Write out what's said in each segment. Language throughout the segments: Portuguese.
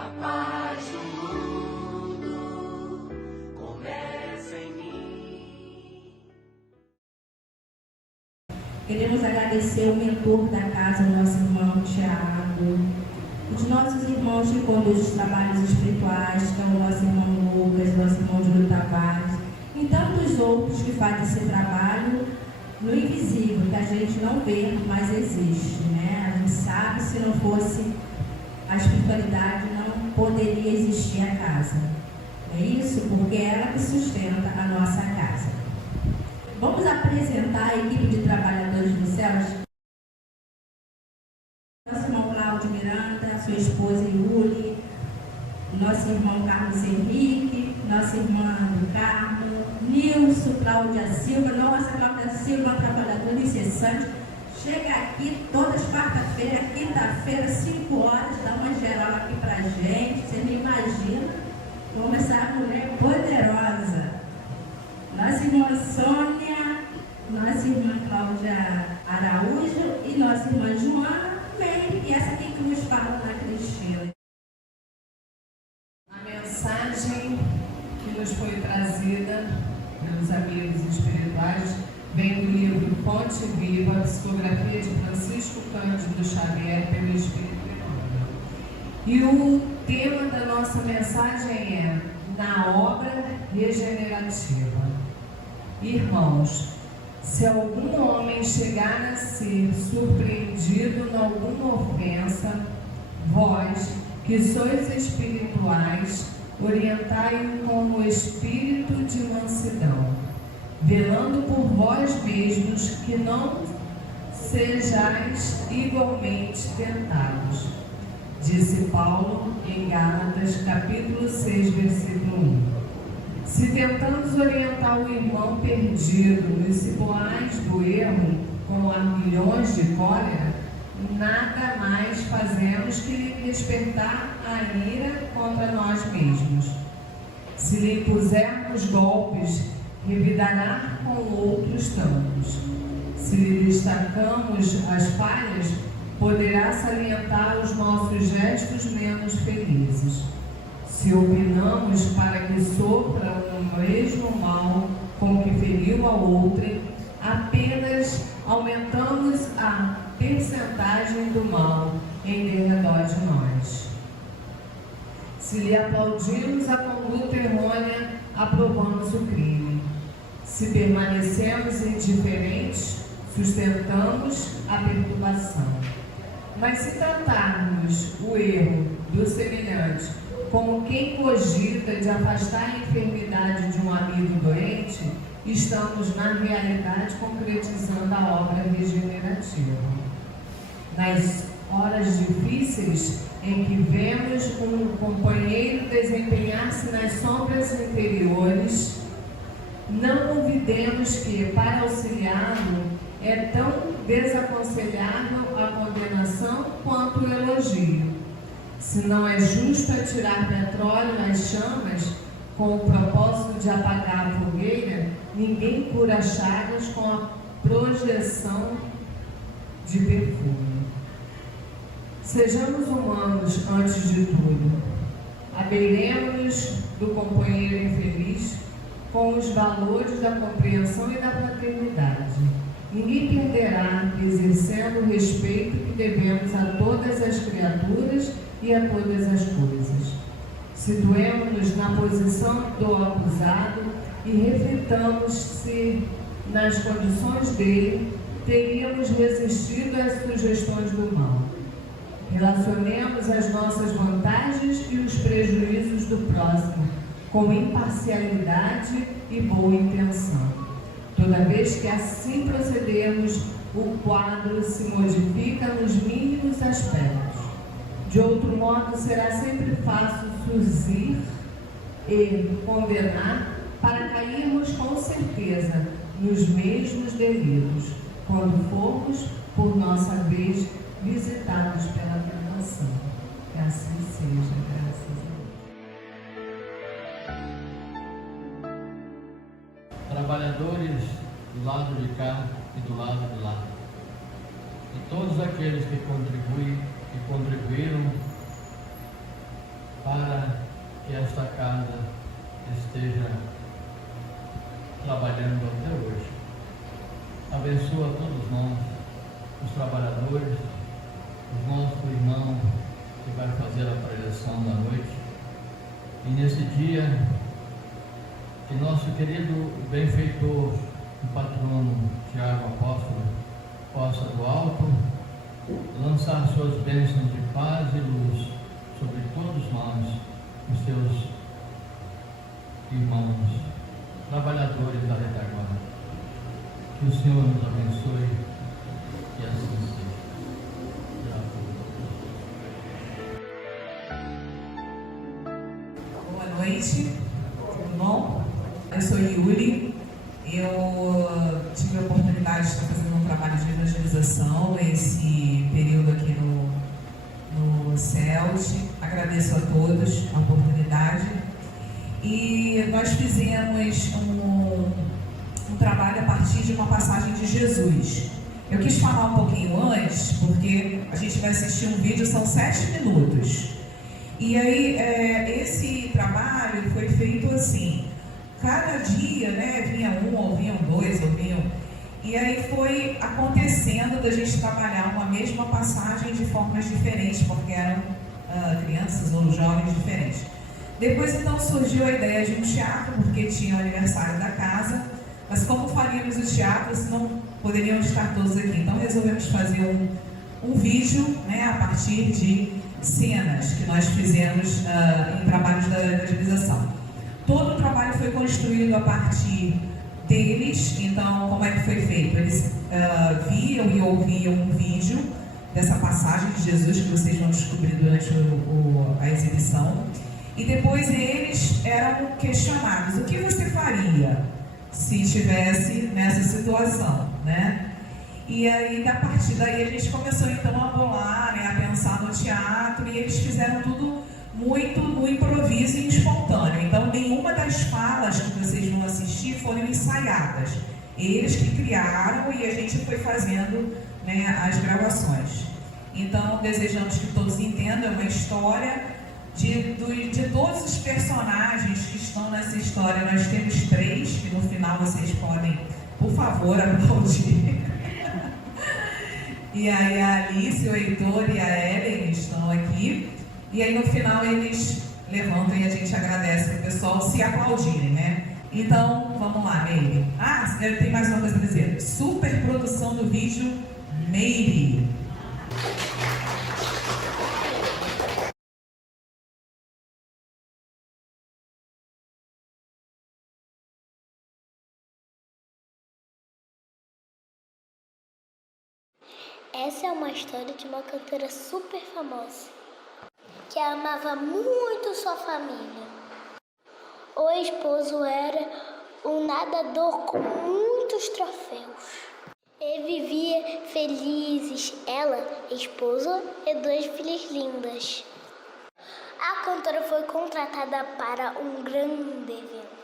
A paz do mundo começa em mim. Queremos agradecer o mentor da casa, nosso irmão Tiago, os nossos irmãos que conduzem os trabalhos espirituais, que é o nosso irmão Lucas, nosso irmão Júlio Tavares, e tantos outros que fazem esse trabalho no invisível, que a gente não vê, mas existe, né? A gente sabe, se não fosse a espiritualidade, não poderia existir a casa. É isso, porque é ela que sustenta a nossa casa. Vamos apresentar a equipe de trabalhadores dos céus. Nosso irmão Cláudio Miranda, sua esposa Yuli, nosso irmão Carlos Henrique, nossa irmã do Carmo, Nilson, Cláudia Silva, nossa Cláudia Silva, trabalhadora incessante, chega aqui todas quarta-feira, quinta-feira, 5 horas, dá uma geral aqui pra gente, você não imagina como essa mulher poderosa. Nossa irmã Sônia, nossa irmã Cláudia Araújo e nossa irmã Joana, e essa aqui que nos fala na Cristina. A mensagem que nos foi trazida pelos amigos espirituais vem do livro Fonte Viva, Psicografia de Francisco Cândido Xavier, pelo Espírito Emmanuel. E o tema da nossa mensagem é Na Obra Regenerativa. Irmãos, se algum homem chegar a ser surpreendido em alguma ofensa, vós, que sois espirituais, orientai-o com o espírito de mansidão, velando por vós mesmos que não sejais igualmente tentados. Disse Paulo em Gálatas, capítulo 6, versículo 1. Se tentamos orientar o irmão perdido e se boais do erro com armilhões de cólera, nada mais fazemos que despertar a ira contra nós mesmos. Se lhe pusermos golpes, revidará com outros tantos. Se lhe destacamos as falhas, poderá salientar os nossos gestos menos felizes. Se opinamos para que sofra o mesmo mal com que feriu a outrem, apenas aumentamos a percentagem do mal em derredor de nós. Se lhe aplaudimos a conduta errônea, aprovamos o crime. Se permanecemos indiferentes, sustentamos a perturbação. Mas se tratarmos o erro do semelhante como quem cogita de afastar a enfermidade de um amigo doente, estamos na realidade concretizando a obra regenerativa. Nas horas difíceis em que vemos um companheiro desempenhar-se nas sombras interiores, não olvidemos que, para auxiliá-lo, é tão desaconselhável a condenação quanto o elogio. Se não é justo atirar petróleo nas chamas com o propósito de apagar a fogueira, ninguém cura chagas com a projeção de perfume. Sejamos humanos antes de tudo. Abeiremos-nos do companheiro infeliz com os valores da compreensão e da fraternidade. Ninguém perderá exercendo o respeito que devemos a todas as criaturas e a todas as coisas. Situemo-nos na posição do acusado e reflitamos se, nas condições dele, teríamos resistido às sugestões do mal. Relacionemos as nossas vantagens e os prejuízos do próximo com imparcialidade e boa intenção. Toda vez que assim procedermos, o quadro se modifica nos mínimos aspectos. De outro modo, será sempre fácil suzir e condenar para cairmos com certeza nos mesmos delitos, quando formos, por nossa vez, visitados pela tentação. Que assim seja, graças a Deus. Trabalhadores do lado de cá e do lado de lá, e todos aqueles que contribuem, que contribuíram dia que nosso querido benfeitor, o patrono Tiago Apóstolo, possa do alto lançar suas bênçãos de paz e luz sobre todos nós, os seus irmãos, trabalhadores da retaguarda. Que o Senhor nos abençoe e assim seja. Boa noite, tudo bom? Eu sou Yuri, eu tive a oportunidade de estar fazendo um trabalho de evangelização esse período aqui no CELT. Agradeço a todos a oportunidade. E nós fizemos um trabalho a partir de uma passagem de Jesus. Eu quis falar um pouquinho antes, porque a gente vai assistir um vídeo, são 7 minutos. E aí, esse trabalho foi feito assim, cada dia, né, vinha um, ou vinham dois, ou vinham... E aí foi acontecendo da gente trabalhar uma mesma passagem de formas diferentes, porque eram crianças ou jovens diferentes. Depois, então, surgiu a ideia de um teatro, porque tinha o aniversário da casa, mas como faríamos o teatro, não poderiam estar todos aqui. Então, resolvemos fazer um vídeo, né, a partir de cenas que nós fizemos em trabalhos da evangelização. Todo o trabalho foi construído a partir deles. Então, como é que foi feito? Eles viam e ouviam um vídeo dessa passagem de Jesus, que vocês vão descobrir durante a exibição. E depois eles eram questionados: o que você faria se estivesse nessa situação, né? E aí, a partir daí, a gente começou então a bolar, né, a pensar no teatro, e eles fizeram tudo muito no improviso e espontâneo. Então, nenhuma das falas que vocês vão assistir foram ensaiadas. Eles que criaram e a gente foi fazendo, né, as gravações. Então, desejamos que todos entendam uma história de todos os personagens que estão nessa história. Nós temos 3, que no final vocês podem, por favor, aplaudir. E aí a Alice, o Heitor e a Ellen estão aqui. E aí no final eles levantam e a gente agradece o pessoal se aplaudirem, né? Então, vamos lá, Meire. Tem mais uma coisa para dizer. Super produção do vídeo, Meire. Essa é uma história de uma cantora super famosa, que amava muito sua família. O esposo era um nadador com muitos troféus. E vivia felizes, ela, esposa e 2 filhas lindas. A cantora foi contratada para um grande evento.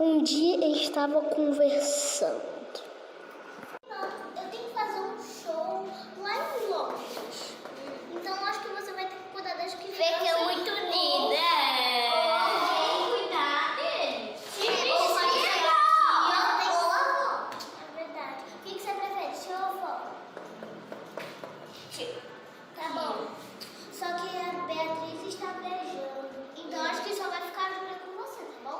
Um dia eles estavam conversando. Eu tenho que fazer um show lá em Londres. Então acho que você vai ter que cuidar das crianças. Vê que é muito linda. Cuidar deles. É verdade. O que você prefere, tio ou avó? Tio. Tá bom. Só que a Beatriz está viajando. Então acho que só vai ficar a Júlia com você, tá bom?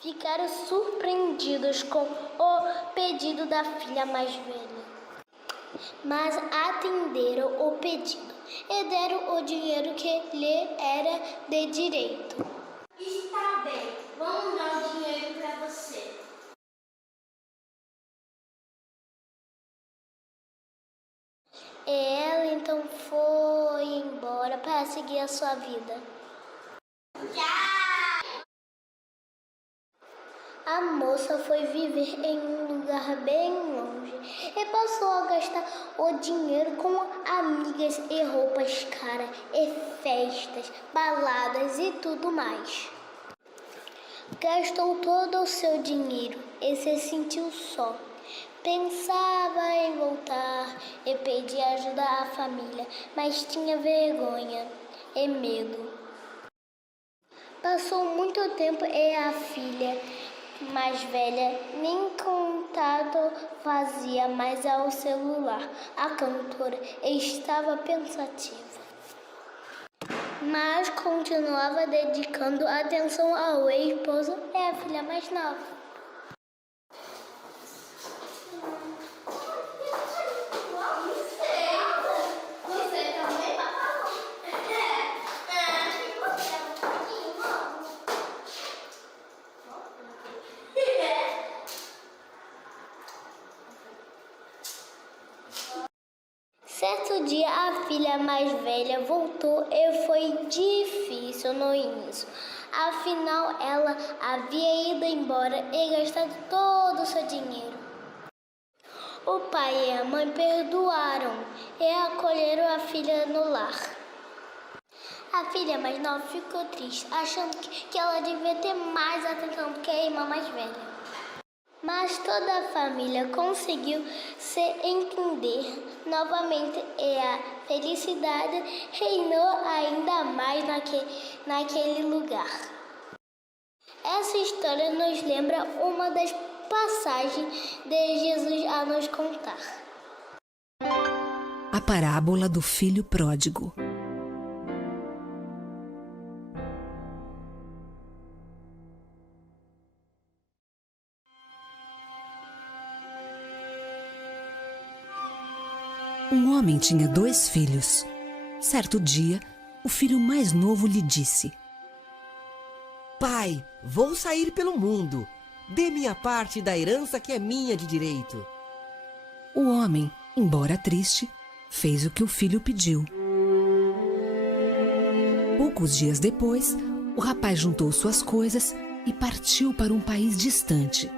ficaram surpreendidos com o pedido da filha mais velha, mas atenderam o pedido e deram o dinheiro que lhe era de direito. Está bem, vamos dar o dinheiro para você. E ela então foi embora para seguir a sua vida. A moça foi viver em um lugar bem longe e passou a gastar o dinheiro com amigas e roupas caras e festas, baladas e tudo mais. Gastou todo o seu dinheiro e se sentiu só. Pensava em voltar e pedir ajuda à família, mas tinha vergonha e medo. Passou muito tempo e a filha mais velha nem contato fazia mais ao celular. A cantora estava pensativa, mas continuava dedicando atenção ao esposo e à filha mais nova. Certo dia, a filha mais velha voltou e foi difícil no início. Afinal, ela havia ido embora e gastado todo o seu dinheiro. O pai e a mãe perdoaram e acolheram a filha no lar. A filha mais nova ficou triste, achando que ela devia ter mais atenção do que a irmã mais velha. Mas toda a família conseguiu se entender novamente e a felicidade reinou ainda mais naquele lugar. Essa história nos lembra uma das passagens de Jesus a nos contar. A parábola do filho pródigo. Um homem tinha 2 filhos. Certo dia, o filho mais novo lhe disse: Pai, vou sair pelo mundo. Dê-me a parte da herança que é minha de direito. O homem, embora triste, fez o que o filho pediu. Poucos dias depois, o rapaz juntou suas coisas e partiu para um país distante.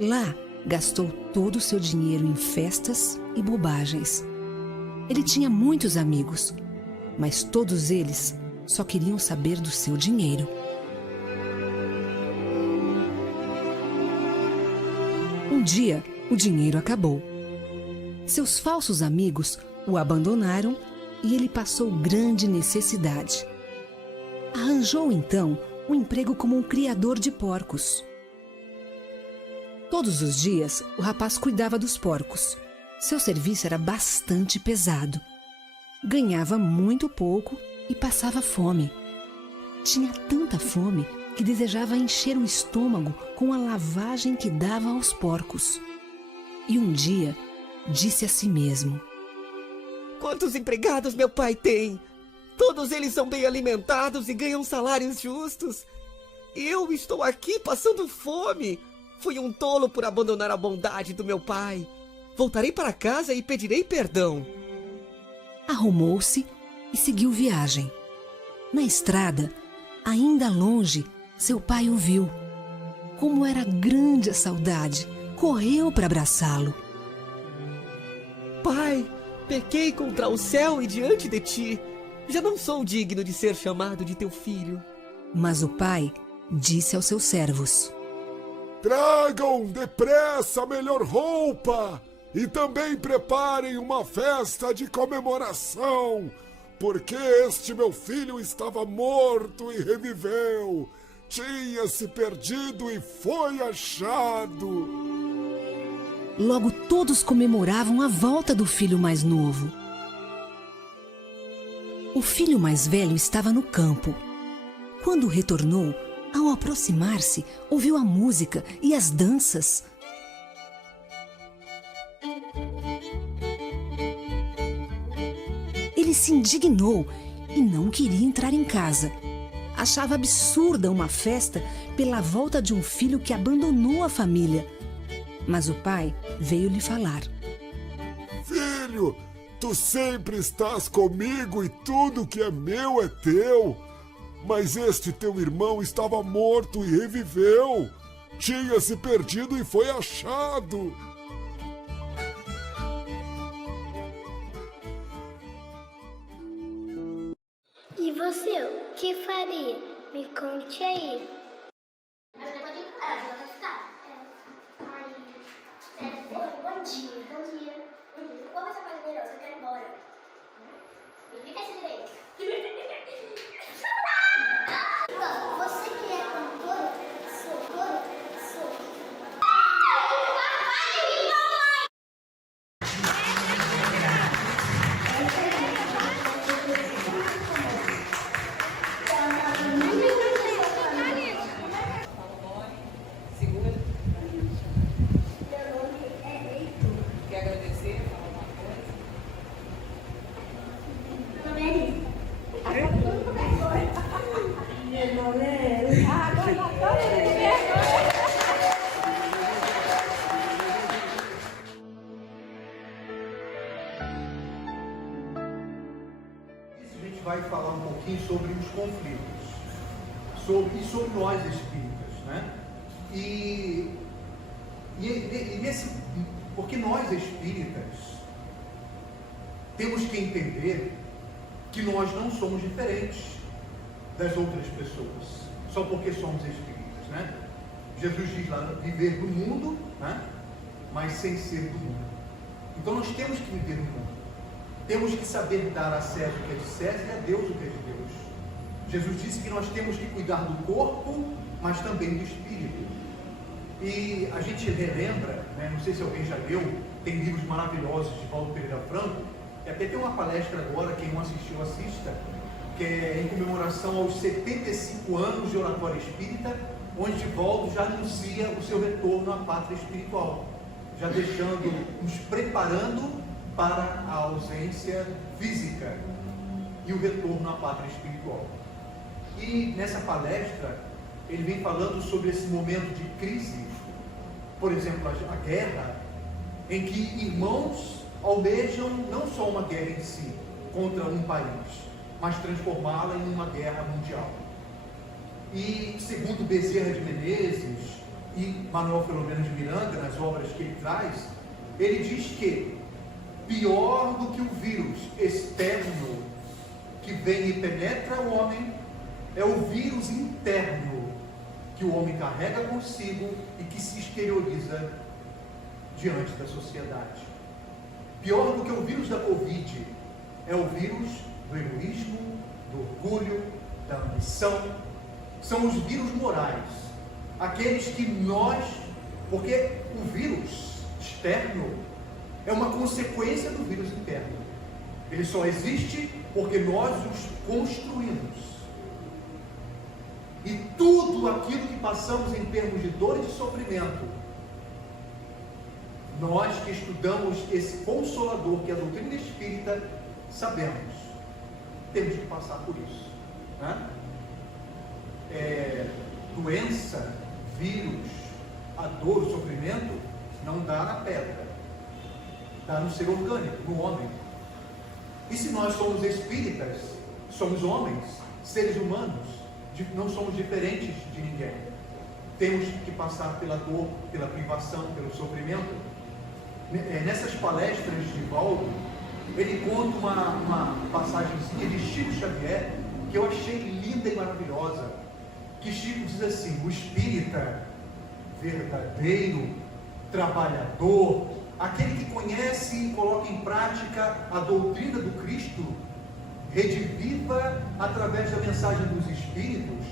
Lá, gastou todo o seu dinheiro em festas e bobagens. Ele tinha muitos amigos, mas todos eles só queriam saber do seu dinheiro. Um dia, o dinheiro acabou. Seus falsos amigos o abandonaram e ele passou grande necessidade. Arranjou então um emprego como um criador de porcos. Todos os dias, o rapaz cuidava dos porcos. Seu serviço era bastante pesado. Ganhava muito pouco e passava fome. Tinha tanta fome que desejava encher o estômago com a lavagem que dava aos porcos. E um dia, disse a si mesmo: Quantos empregados meu pai tem? Todos eles são bem alimentados e ganham salários justos. Eu estou aqui passando fome. Fui um tolo por abandonar a bondade do meu pai. Voltarei para casa e pedirei perdão. Arrumou-se e seguiu viagem. Na estrada, ainda longe, seu pai o viu. Como era grande a saudade, correu para abraçá-lo. Pai, pequei contra o céu e diante de ti. Já não sou digno de ser chamado de teu filho. Mas o pai disse aos seus servos: Tragam depressa a melhor roupa e também preparem uma festa de comemoração, porque este meu filho estava morto e reviveu, tinha se perdido e foi achado. Logo todos comemoravam a volta do filho mais novo. O filho mais velho estava no campo. Quando retornou, Ao aproximar-se, ouviu a música e as danças. Ele se indignou e não queria entrar em casa. Achava absurda uma festa pela volta de um filho que abandonou a família. Mas o pai veio lhe falar. Filho, tu sempre estás comigo e tudo que é meu é teu. Mas este teu irmão estava morto e reviveu. Tinha se perdido e foi achado. E você, o que faria? Me conte aí. Bom dia. Qual vai ser mais melhor? Eu quero ir embora. Me explica isso direito. Você que é cantora? Sou. Vai falar um pouquinho sobre os conflitos, sobre nós espíritas, né? Porque nós espíritas temos que entender que nós não somos diferentes das outras pessoas, só porque somos espíritas, né? Jesus diz lá, viver no mundo, né? Mas sem ser do mundo. Então nós temos que viver no mundo. Temos que saber dar a César o que é de César e a Deus o que é de Deus. Jesus disse que nós temos que cuidar do corpo, mas também do espírito. E a gente relembra, né, não sei se alguém já leu, tem livros maravilhosos de Paulo Pereira Franco, e até tem uma palestra agora, quem não assistiu, assista, que é em comemoração aos 75 anos de oratória espírita, onde Divaldo já anuncia o seu retorno à pátria espiritual, já deixando, nos preparando para a ausência física e o retorno à pátria espiritual. E nessa palestra, ele vem falando sobre esse momento de crise, por exemplo, a guerra, em que irmãos almejam não só uma guerra em si, contra um país, mas transformá-la em uma guerra mundial. E segundo Bezerra de Menezes e Manuel Filomeno de Miranda, nas obras que ele traz, ele diz que pior do que o vírus externo que vem e penetra o homem é o vírus interno que o homem carrega consigo e que se exterioriza diante da sociedade. Pior do que o vírus da Covid é o vírus do egoísmo, do orgulho, da ambição. São os vírus morais, aqueles que nós, porque o vírus externo é uma consequência do vírus interno. Ele só existe porque nós os construímos. E tudo aquilo que passamos em termos de dor e de sofrimento, nós que estudamos esse Consolador, que é a doutrina espírita, sabemos. Temos que passar por isso, né? Doença, vírus, a dor, o sofrimento, não dá na pedra, dá no ser orgânico, no homem. E se nós somos espíritas, somos homens, seres humanos, não somos diferentes de ninguém. Temos que passar pela dor, pela privação, pelo sofrimento. Nessas palestras de Divaldo, ele conta uma passagemzinha de Chico Xavier que eu achei linda e maravilhosa, que Chico diz assim: o espírita verdadeiro, trabalhador, aquele que conhece e coloca em prática a doutrina do Cristo, rediviva através da mensagem dos espíritos.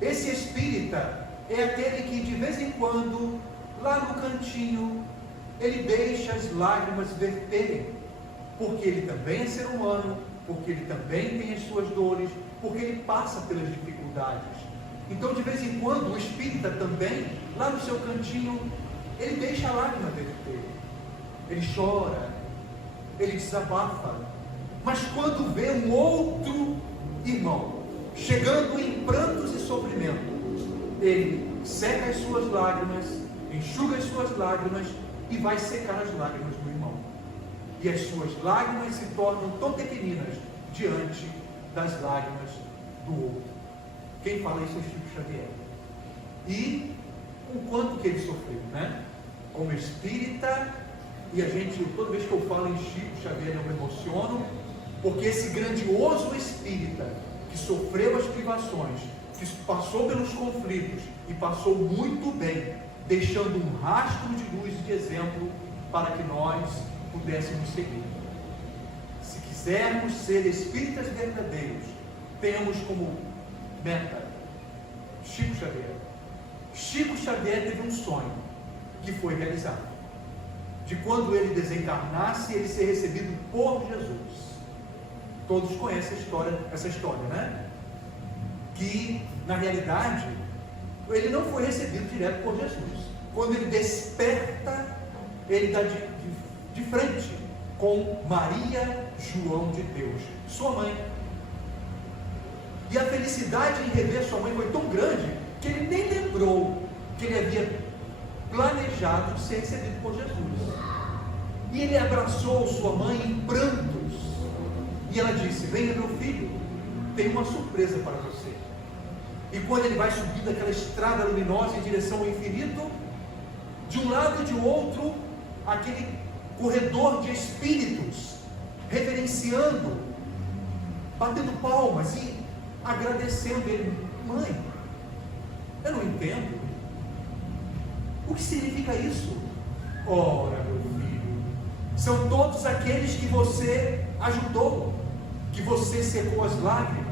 Esse espírita é aquele que de vez em quando, lá no cantinho, ele deixa as lágrimas verterem, porque ele também é ser humano, porque ele também tem as suas dores, porque ele passa pelas dificuldades. Então, de vez em quando, o espírita também, lá no seu cantinho, ele deixa a lágrima verter, ele chora, ele desabafa. Mas quando vê um outro irmão chegando em prantos e sofrimento, ele seca as suas lágrimas, enxuga as suas lágrimas e vai secar as lágrimas do irmão. E as suas lágrimas se tornam tão pequeninas diante das lágrimas do outro. Quem fala isso é o Chico Xavier. E o quanto que ele sofreu, né? Como espírita, e a gente, toda vez que eu falo em Chico Xavier, eu me emociono, porque esse grandioso espírita que sofreu as privações, que passou pelos conflitos e passou muito bem, deixando um rastro de luz e de exemplo para que nós pudéssemos seguir. Se quisermos ser espíritas verdadeiros, tenhamos como meta Chico Xavier. Chico Xavier teve um sonho que foi realizado, de quando ele desencarnasse, ele ser recebido por Jesus. Todos conhecem essa história, né? Que, na realidade, ele não foi recebido direto por Jesus. Quando ele desperta, ele dá de frente com Maria João de Deus, sua mãe. E a felicidade em rever sua mãe foi tão grande que ele nem lembrou que ele havia planejado ser recebido por Jesus. E ele abraçou sua mãe em prantos. E ela disse: venha, meu filho, tem uma surpresa para você. E quando ele vai subindo aquela estrada luminosa em direção ao infinito, de um lado e de outro, aquele corredor de espíritos, reverenciando, batendo palmas e agradecendo ele. Mãe, eu não entendo. O que significa isso? Ora, meu filho, são todos aqueles que você ajudou, que você secou as lágrimas,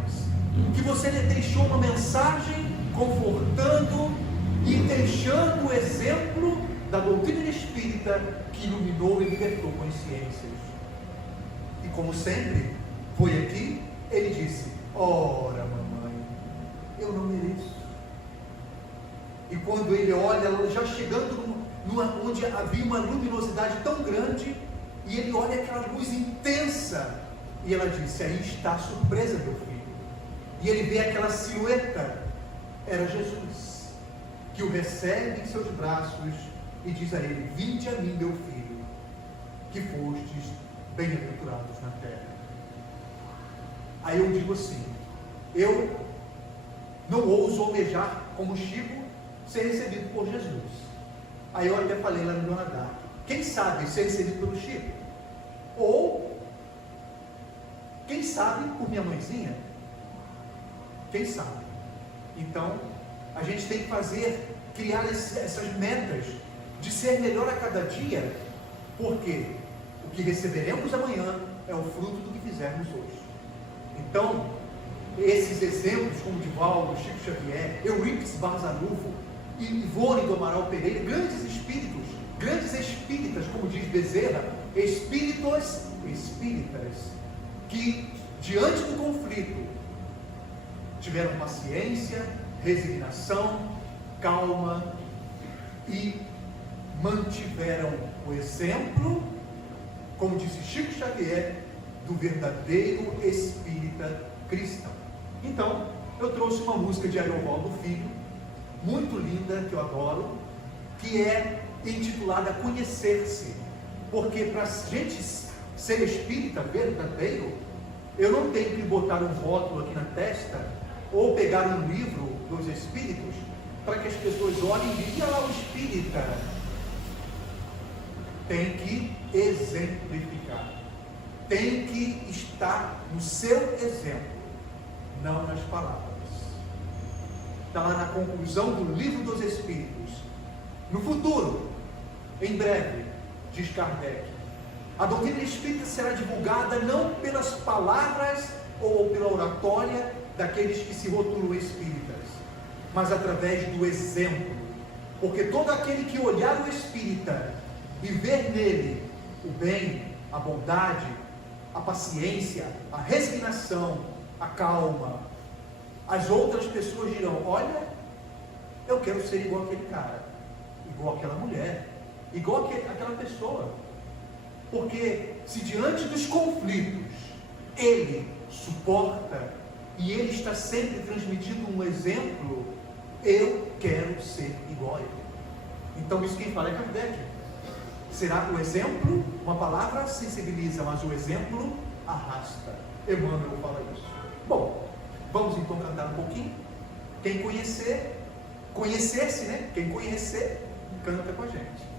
que você lhe deixou uma mensagem confortando e deixando o exemplo da doutrina espírita que iluminou e libertou consciências. E como sempre, foi aqui, ele disse: ora, mamãe, eu não mereço. E quando ele olha, já chegando onde havia uma luminosidade tão grande, e ele olha aquela luz intensa, e ela disse: aí está a surpresa, meu filho. E ele vê aquela silhueta, era Jesus, que o recebe em seus braços e diz a ele: vinde a mim, meu filho, que fostes bem-aventurados na terra. Aí eu digo assim: eu não ouso almejar como Chico ser recebido por Jesus. Aí eu até falei lá no Dona Dark: quem sabe ser recebido pelo Chico? Ou quem sabe por minha mãezinha? Quem sabe? Então a gente tem que criar essas metas de ser melhor a cada dia, porque o que receberemos amanhã é o fruto do que fizermos hoje. Então, esses exemplos como Divaldo, Chico Xavier, Eurípides Barzanufo e Ivone do Amaral Pereira, grandes espíritos, grandes espíritas, como diz Bezerra, espíritas, que diante do conflito tiveram paciência, resignação, calma e mantiveram o exemplo, como disse Chico Xavier, do verdadeiro espírita cristão. Então, eu trouxe uma música de Ariovaldo Filho, muito linda, que eu adoro, que é intitulada Conhecer-se, porque para a gente ser espírita verdadeiro, eu não tenho que botar um rótulo aqui na testa, ou pegar um livro dos espíritos, para que as pessoas olhem e digam: olha lá o espírita. Tem que exemplificar, tem que estar no seu exemplo, não nas palavras. Está lá na conclusão do livro dos Espíritos. No futuro, em breve, diz Kardec, a doutrina espírita será divulgada não pelas palavras ou pela oratória daqueles que se rotulam espíritas, mas através do exemplo, porque todo aquele que olhar o espírita e ver nele o bem, a bondade, a paciência, a resignação, a calma, as outras pessoas dirão: olha, eu quero ser igual aquele cara, igual aquela mulher, igual aquela pessoa. Porque se diante dos conflitos ele suporta e ele está sempre transmitindo um exemplo, eu quero ser igual a ele. Então isso quem fala é Kardec. Será o exemplo? Uma palavra sensibiliza, mas o exemplo arrasta. Emmanuel fala isso. Bom, vamos então cantar um pouquinho. Quem conhecer-se, né? Quem conhecer, canta com a gente.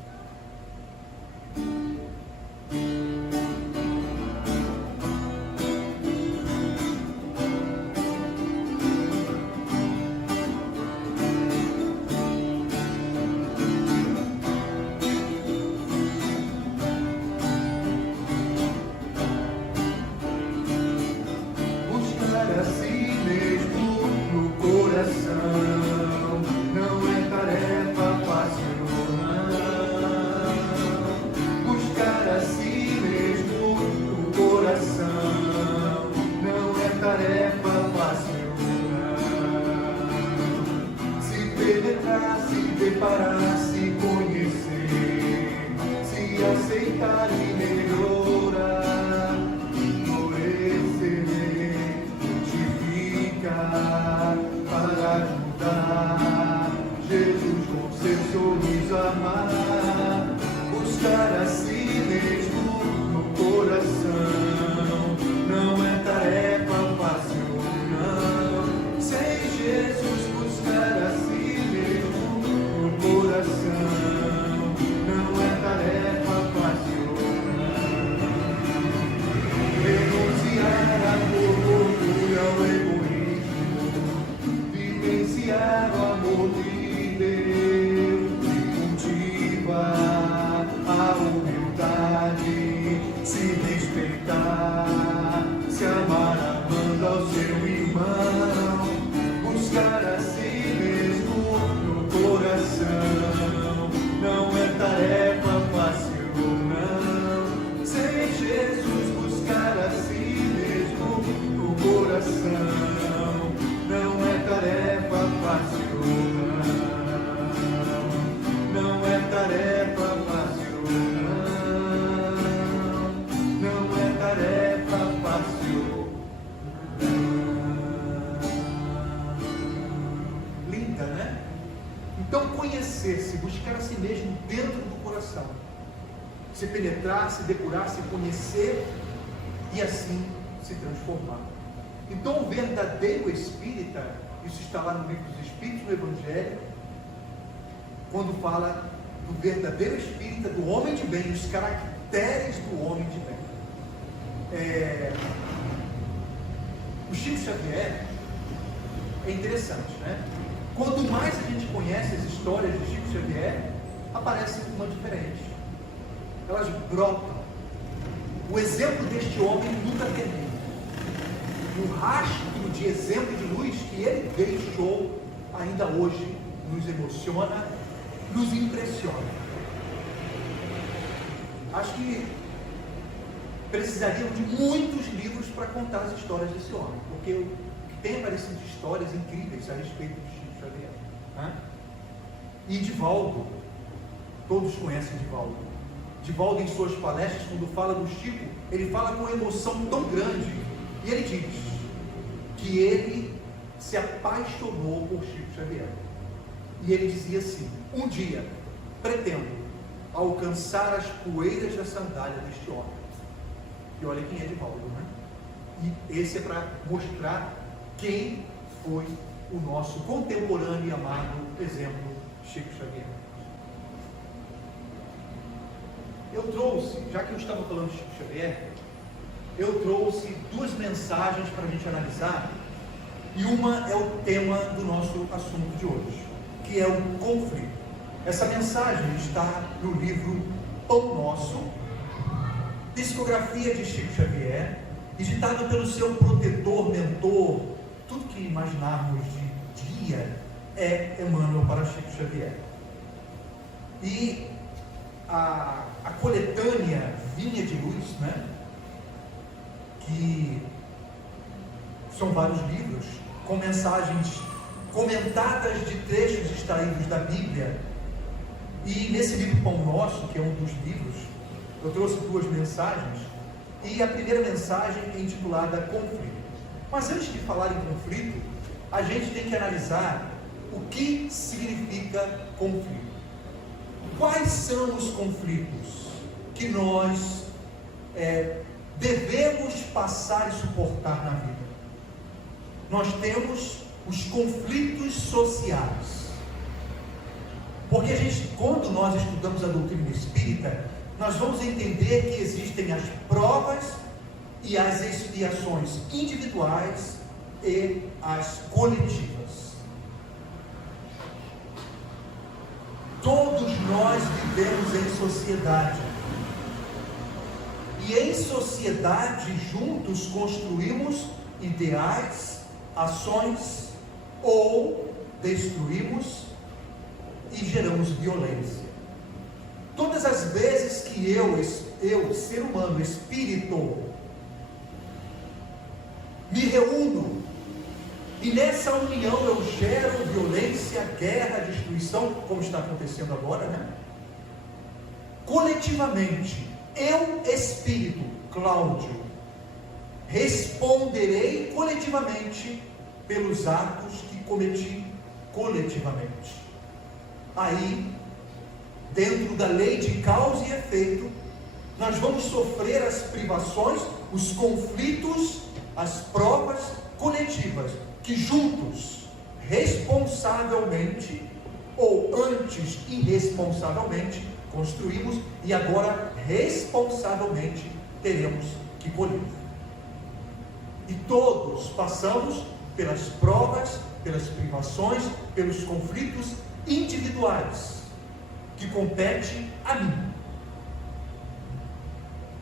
Conhecer-se, buscar a si mesmo dentro do coração, se penetrar, se depurar, se conhecer e assim se transformar. Então o verdadeiro espírita, isso está lá no livro dos Espíritos, no Evangelho, quando fala do verdadeiro espírita, do homem de bem, os caracteres do homem de bem. O Chico Xavier é interessante, né? Quanto mais a gente conhece as histórias de Chico Xavier, aparece uma diferente. Elas brotam. O exemplo deste homem nunca termina. O rastro de exemplo de luz que ele deixou, ainda hoje, nos emociona, nos impressiona. Acho que precisaríamos de muitos livros para contar as histórias desse homem, porque o que tem aparecido de histórias incríveis a respeito de Chico Xavier. E Divaldo, todos conhecem Divaldo. Divaldo, em suas palestras, quando fala do Chico, ele fala com emoção tão grande, e ele diz que ele se apaixonou por Chico Xavier. E ele dizia assim: um dia pretendo alcançar as poeiras da sandália deste homem. E olha quem é Divaldo, né? E esse é para mostrar quem foi o nosso contemporâneo e amado exemplo, Chico Xavier. Eu trouxe, já que eu estava falando de Chico Xavier, eu trouxe duas mensagens para a gente analisar, e uma é o tema do nosso assunto de hoje, que é o conflito. Essa mensagem está no livro Pão Nosso, psicografia de Chico Xavier, editada pelo seu protetor, mentor, tudo que imaginarmos de guia é Emmanuel para Chico Xavier. E a coletânea Vinha de Luz, né, que são vários livros, com mensagens comentadas de trechos extraídos da Bíblia. E nesse livro Pão Nosso, que é um dos livros, eu trouxe 2 mensagens, e a primeira mensagem é intitulada Conflito. Mas antes de falar em conflito, a gente tem que analisar o que significa conflito. Quais são os conflitos que nós devemos passar e suportar na vida? Nós temos os conflitos sociais. Porque quando nós estudamos a doutrina espírita, nós vamos entender que existem as provas e as expiações individuais e as coletivas. Todos nós vivemos em sociedade. E em sociedade, juntos, construímos ideais, ações, ou destruímos e geramos violência. Todas as vezes que eu, ser humano, espírito, me reúno, e nessa união eu gero violência, guerra, destruição, como está acontecendo agora, né? Coletivamente, eu, espírito, Cláudio, responderei coletivamente pelos atos que cometi coletivamente. Aí, dentro da lei de causa e efeito, nós vamos sofrer as privações, os conflitos, as provas coletivas, que juntos, responsavelmente, ou antes irresponsavelmente, construímos, e agora responsavelmente teremos que colher. E todos passamos pelas provas, pelas privações, pelos conflitos individuais, que compete a mim,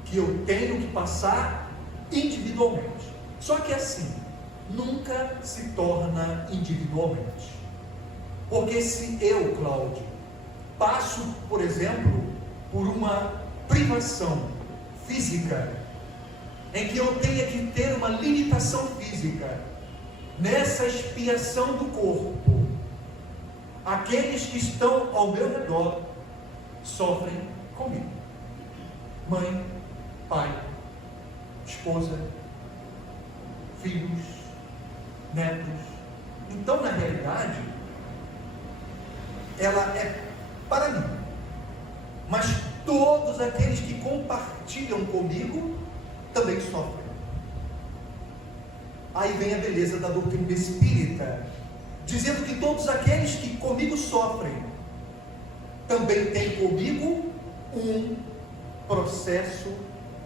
que eu tenho que passar individualmente. Só que assim, nunca se torna individualmente. Porque se eu, Cláudio, passo, por exemplo, por uma privação física, em que eu tenha que ter uma limitação física, nessa expiação do corpo, aqueles que estão ao meu redor sofrem comigo. Mãe, pai, esposa, filhos, netos. Então, na realidade, ela é para mim. Mas todos aqueles que compartilham comigo também sofrem. Aí vem a beleza da doutrina espírita, dizendo que todos aqueles que comigo sofrem também têm comigo um processo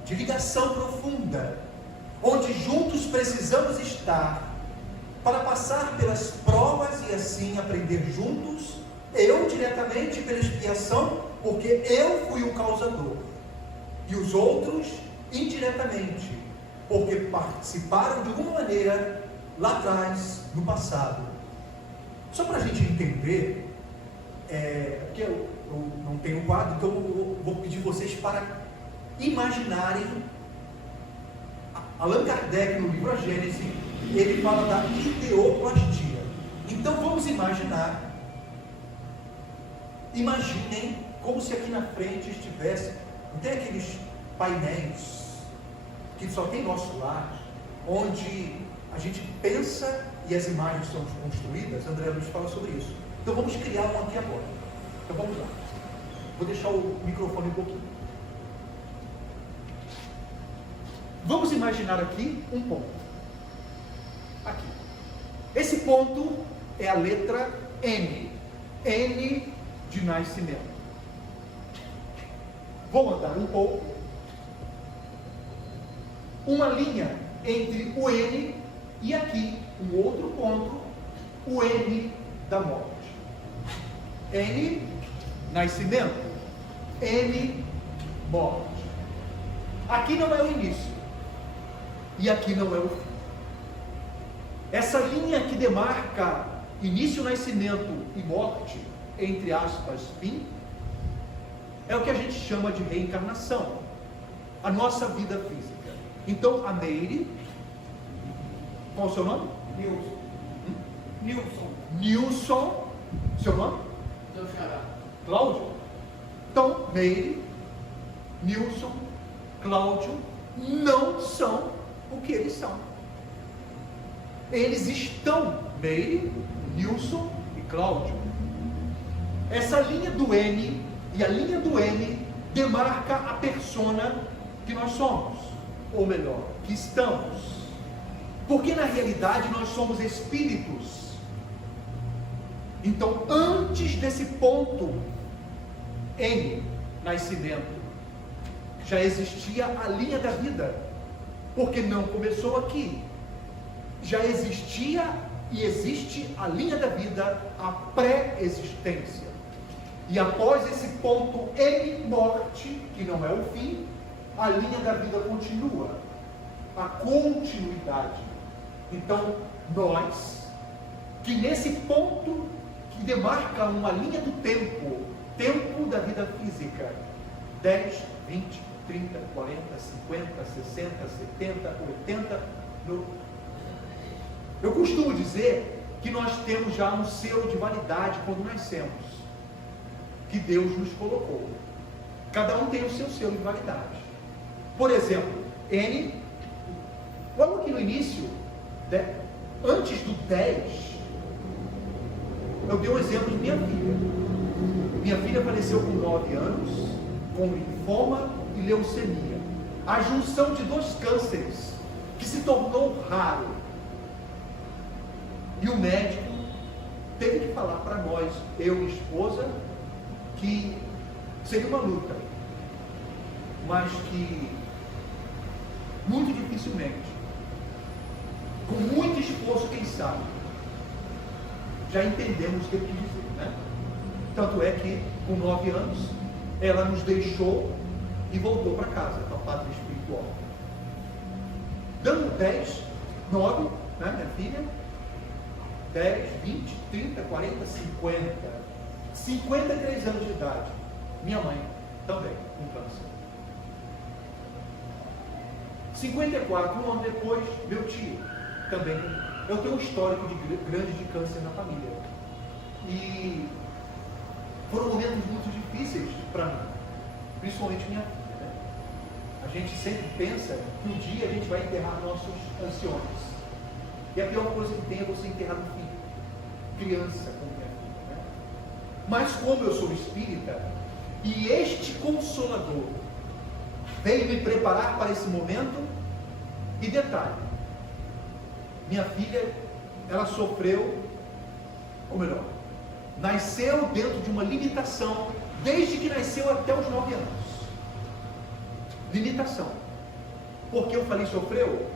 de ligação profunda, onde juntos precisamos estar para passar pelas provas e assim aprender juntos, eu diretamente pela expiação, porque eu fui o causador, e os outros indiretamente, porque participaram de alguma maneira lá atrás, no passado. Só para a gente entender, porque eu não tenho quadro, então eu vou pedir vocês para imaginarem. Allan Kardec, no livro A Gênese, ele fala da ideoplastia. Então vamos imaginar, imaginem como se aqui na frente estivesse, não tem aqueles painéis que só tem nosso lar, onde a gente pensa e as imagens são construídas. André Luiz fala sobre isso. Então vamos criar um aqui agora. Então vamos lá. Vou deixar o microfone um pouquinho. Vamos imaginar aqui um ponto. Aqui. Esse ponto é a letra N. N de nascimento. Vou andar um pouco. Uma linha entre o N e aqui, um outro ponto, o N da morte. N, nascimento. N, morte. Aqui não é o início. E aqui não é o fim. Essa linha que demarca início, nascimento e morte, entre aspas, fim, é o que a gente chama de reencarnação, a nossa vida física. Então, a Meire, qual é o seu nome? Nilson. Seu nome? Teu xará. Cláudio. Então, Meire, Nilson, Cláudio não são o que eles são. Eles estão, Meire, Nilson e Cláudio. Essa linha do N e a linha do M demarca a persona que nós somos, ou melhor, que estamos. Porque na realidade nós somos espíritos. Então, antes desse ponto N, nascimento, já existia a linha da vida, porque não começou aqui. Já existia e existe a linha da vida, a pré-existência. E após esse ponto M, morte, que não é o fim, a linha da vida continua, a continuidade. Então, nós, que nesse ponto que demarca uma linha do tempo, tempo da vida física, 10, 20, 30, 40, 50, 60, 70, 80, eu costumo dizer que nós temos já um selo de validade quando nascemos, que Deus nos colocou. Cada um tem o seu selo de validade. Por exemplo, N, logo aqui no início, antes do 10, eu dei um exemplo de minha filha. Minha filha faleceu com 9 anos, com linfoma e leucemia. A junção de 2 cânceres, que se tornou raro. E o médico teve que falar para nós, eu e esposa, que seria uma luta, mas que muito dificilmente, com muito esforço, quem sabe, já entendemos o que ele quis dizer, né? Tanto é que, com 9 anos, ela nos deixou e voltou para casa, para a pátria espiritual. Dando 10, 9, né, minha filha? 10, 20, 30, 40, 50. 53 anos de idade. Minha mãe também, com câncer. 54, um ano depois, meu tio também. Eu tenho um histórico de grande de câncer na família. E foram momentos muito difíceis para mim, principalmente minha filha, né? A gente sempre pensa que um dia a gente vai enterrar nossos anciões. E a pior coisa que tem é você enterrar um filho, criança como minha filha, né? Mas como eu sou espírita, e este Consolador veio me preparar para esse momento, e detalhe, minha filha, ela sofreu, ou melhor, nasceu dentro de uma limitação, desde que nasceu até os 9 anos. Limitação. Porque eu falei sofreu?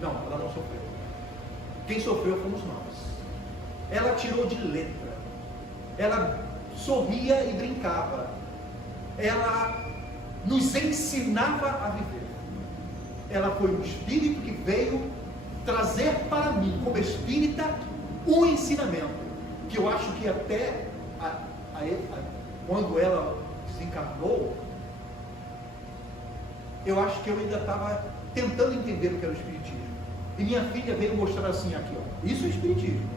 Não, ela não sofreu. Quem sofreu fomos nós. Ela tirou de letra. Ela sorria e brincava. Ela nos ensinava a viver. Ela foi um espírito que veio trazer para mim, como espírita, um ensinamento, que eu acho que até quando ela desencarnou, eu acho que eu ainda estava tentando entender o que era o espiritismo. E minha filha veio mostrar assim, aqui, ó, isso é espiritismo.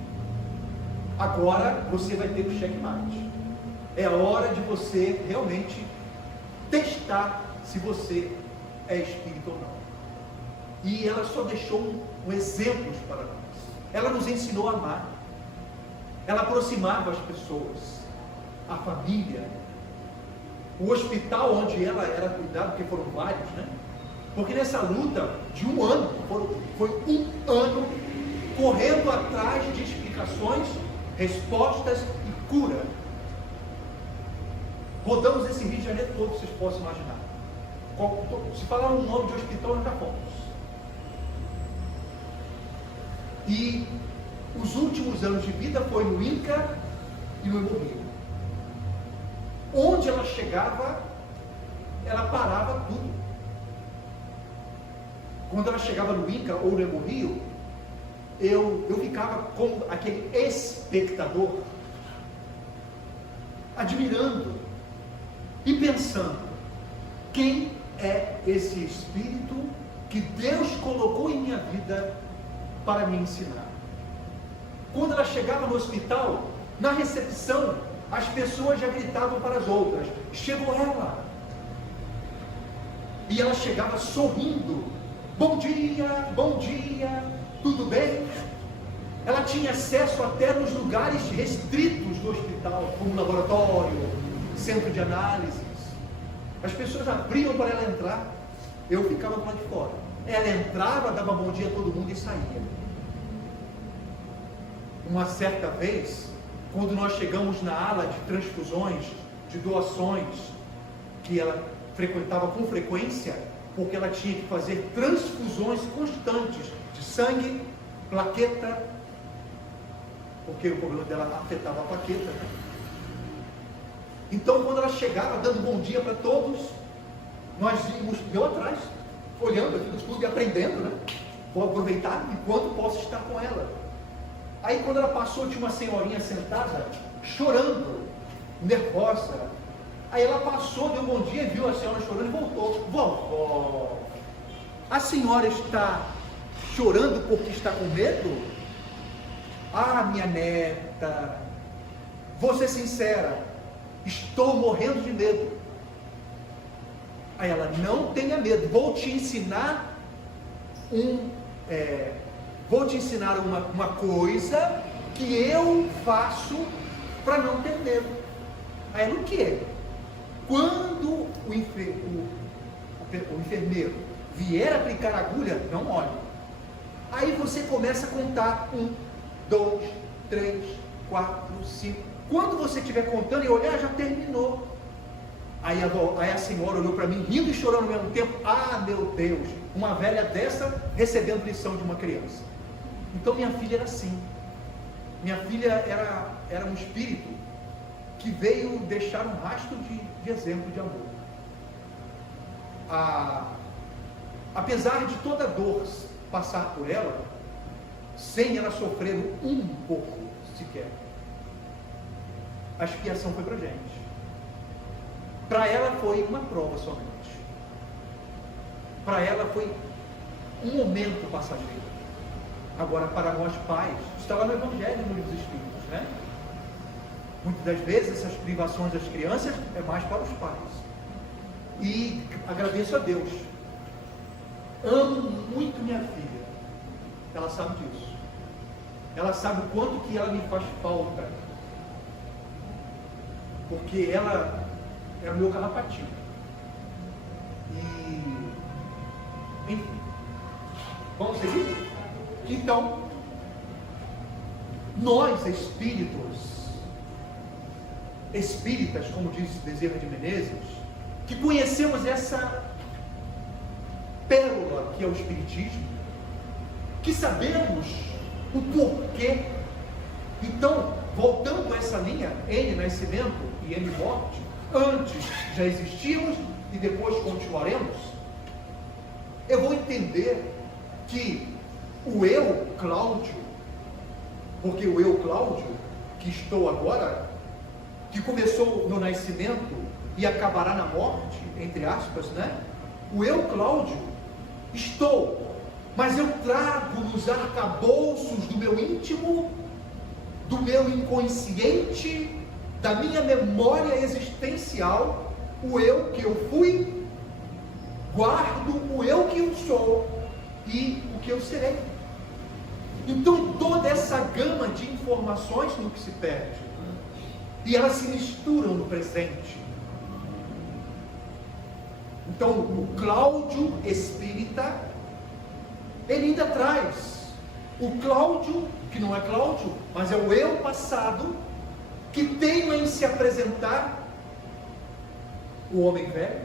Agora você vai ter o checkmate. É a hora de você realmente testar se você é espírita ou não. E ela só deixou exemplos para nós. Ela nos ensinou a amar. Ela aproximava as pessoas, a família, o hospital onde ela era cuidada, porque foram vários, né? Porque nessa luta de um ano, foi um ano correndo atrás de explicações, respostas e cura. Rodamos esse Rio de Janeiro todo, vocês possam imaginar. Se falar um nome de hospital, nós já fomos. E os últimos anos de vida foi no INCA e no Hemorrio. Onde ela chegava, ela parava tudo. Quando ela chegava no INCA ou no Hemorrio, eu ficava como aquele espectador, admirando e pensando, quem é esse espírito que Deus colocou em minha vida para me ensinar? quando ela chegava no hospital, na recepção, as pessoas já gritavam para as outras: chegou ela. E ela chegava sorrindo: bom dia, tudo bem? Ela tinha acesso até nos lugares restritos do hospital, como laboratório, centro de análises. As pessoas abriam para ela entrar, eu ficava lá de fora. Ela entrava, dava bom dia a todo mundo e saía. Uma certa vez, quando nós chegamos na ala de transfusões, de doações, que ela frequentava com frequência, porque ela tinha que fazer transfusões constantes de sangue, plaqueta, porque o problema dela afetava a plaqueta, né? Então, quando ela chegava dando bom dia para todos, nós íamos eu atrás, olhando aquilo tudo e aprendendo, né? Vou aproveitar enquanto posso estar com ela. Aí, quando ela passou, tinha uma senhorinha sentada, chorando, nervosa. Aí ela passou, deu bom dia, viu a senhora chorando e voltou. Vovó, a senhora está chorando porque está com medo? Ah, minha neta, vou ser sincera, estou morrendo de medo. Aí ela: não tenha medo, vou te ensinar uma coisa que eu faço para não ter medo. Aí ela: o quê? Quando o enfermeiro vier aplicar a agulha, não olhe. Aí você começa a contar: 1, 2, 3, 4, 5. Quando você estiver contando e olhar, já terminou. Aí a senhora olhou para mim, rindo e chorando ao mesmo tempo. Ah, meu Deus, uma velha dessa recebendo lição de uma criança. Então minha filha era assim. Minha filha era um espírito que veio deixar um rastro de exemplo de amor. Apesar de toda dor passar por ela, sem ela sofrer um pouco sequer, a expiação foi para a gente. Para ela foi uma prova somente. Para ela foi um momento passageiro. Agora, para nós pais, está lá no Evangelho, no Livro dos Espíritos, né? Muitas das vezes essas privações das crianças é mais para os pais. E agradeço a Deus. Amo muito minha filha. Ela sabe disso. Ela sabe o quanto que ela me faz falta. Porque ela é o meu carrapatinho. E, enfim, vamos seguir? Então, nós espíritas, como diz Bezerra de Menezes, que conhecemos essa pérola que é o Espiritismo, que sabemos o porquê. Então, voltando a essa linha, N nascimento e N morte, antes já existíamos e depois continuaremos, eu vou entender que o eu, Cláudio, porque o eu, Cláudio, que estou agora, que começou no nascimento e acabará na morte, entre aspas, né? O eu, Cláudio, estou, mas eu trago nos arcabouços do meu íntimo, do meu inconsciente, da minha memória existencial, o eu que eu fui, guardo o eu que eu sou e o que eu serei. Então toda essa gama de informações nunca se perde, e elas se misturam no presente. Então o Cláudio espírita, ele ainda traz o Cláudio, que não é Cláudio, mas é o eu passado, que teima em se apresentar o homem velho,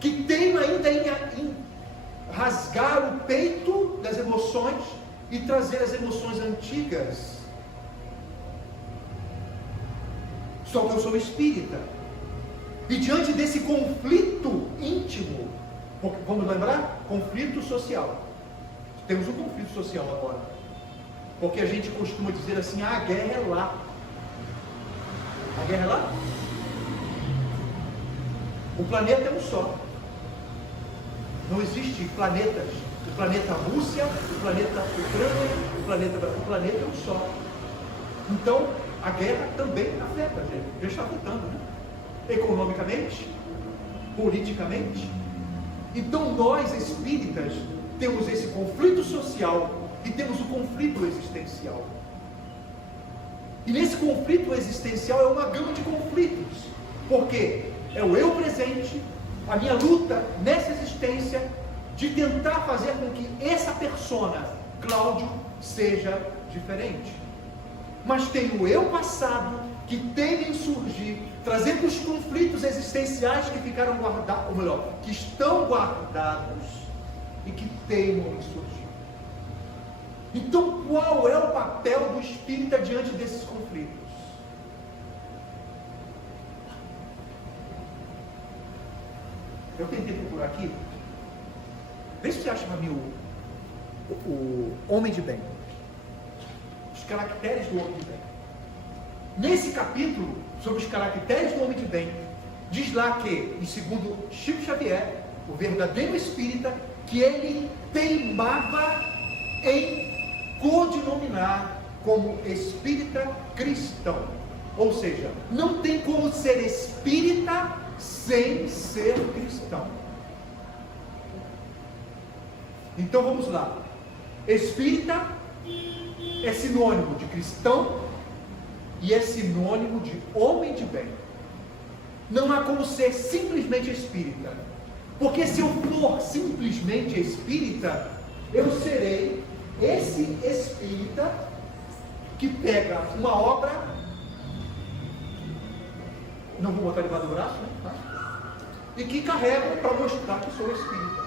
que teima ainda em rasgar o peito das emoções e trazer as emoções antigas. Só que eu sou espírita, e diante desse conflito íntimo, vamos lembrar? Conflito social. Temos um conflito social agora, porque a gente costuma dizer assim: a guerra é lá. A guerra é lá? O planeta é um só. Não existe planetas O planeta Rússia, o planeta Ucrânia, o planeta é um só. Então, a guerra também afeta a gente. Já está afetando, né? Economicamente, politicamente. Então, nós espíritas temos esse conflito social e temos o conflito existencial. E nesse conflito existencial é uma gama de conflitos. Porque é o eu presente, a minha luta nessa existência de tentar fazer com que essa persona, Cláudio, seja diferente. Mas tem o eu passado que tem em surgir, trazendo os conflitos existenciais que ficaram guardados, ou melhor, que estão guardados e que teimam em surgir. Então, qual é o papel do espírita diante desses conflitos? Eu tentei procurar aqui. Vê se você acha para mim o homem de bem. Os caracteres do homem de bem. Nesse capítulo, sobre os caracteres do homem de bem, diz lá que, em segundo Chico Xavier, o verdadeiro espírita, que ele teimava em codinominar como espírita cristão. Ou seja, não tem como ser espírita sem ser cristão. Então vamos lá. Espírita é sinônimo de cristão e é sinônimo de homem de bem. Não há como ser simplesmente espírita, porque se eu for simplesmente espírita, eu serei esse espírita que pega uma obra, não vou botar debaixo do braço, né? E que carrega para mostrar que sou espírita.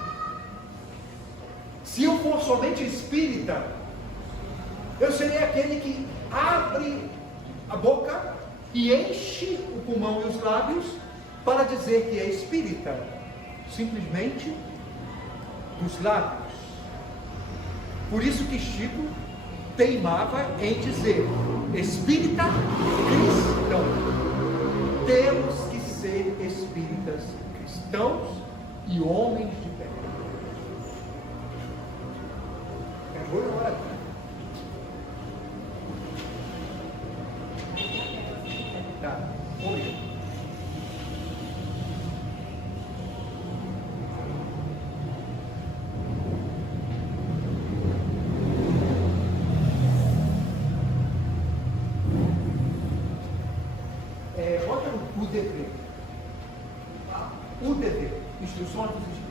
Se eu for somente espírita, eu serei aquele que abre a boca e enche o pulmão e os lábios para dizer que é espírita, simplesmente dos lábios. Por isso que Chico teimava em dizer: espírita cristão. Temos que ser espíritas cristãos e homens de bem. Pegou na hora. Tá, oi. Bota o dever. O dever. Instruções dos Espíritos.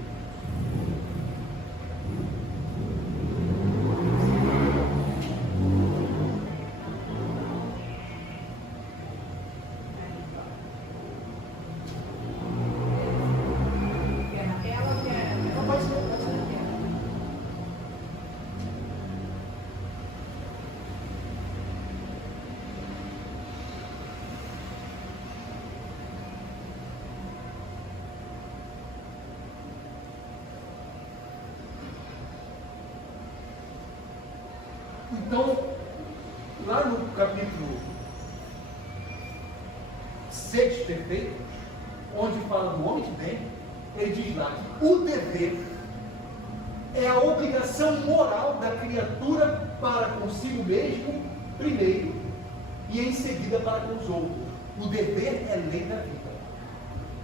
Então, lá no capítulo 6 perfeitos, onde fala do homem de bem, ele diz lá que o dever é a obrigação moral da criatura para consigo mesmo, primeiro, e em seguida para com os outros. O dever é lei da vida.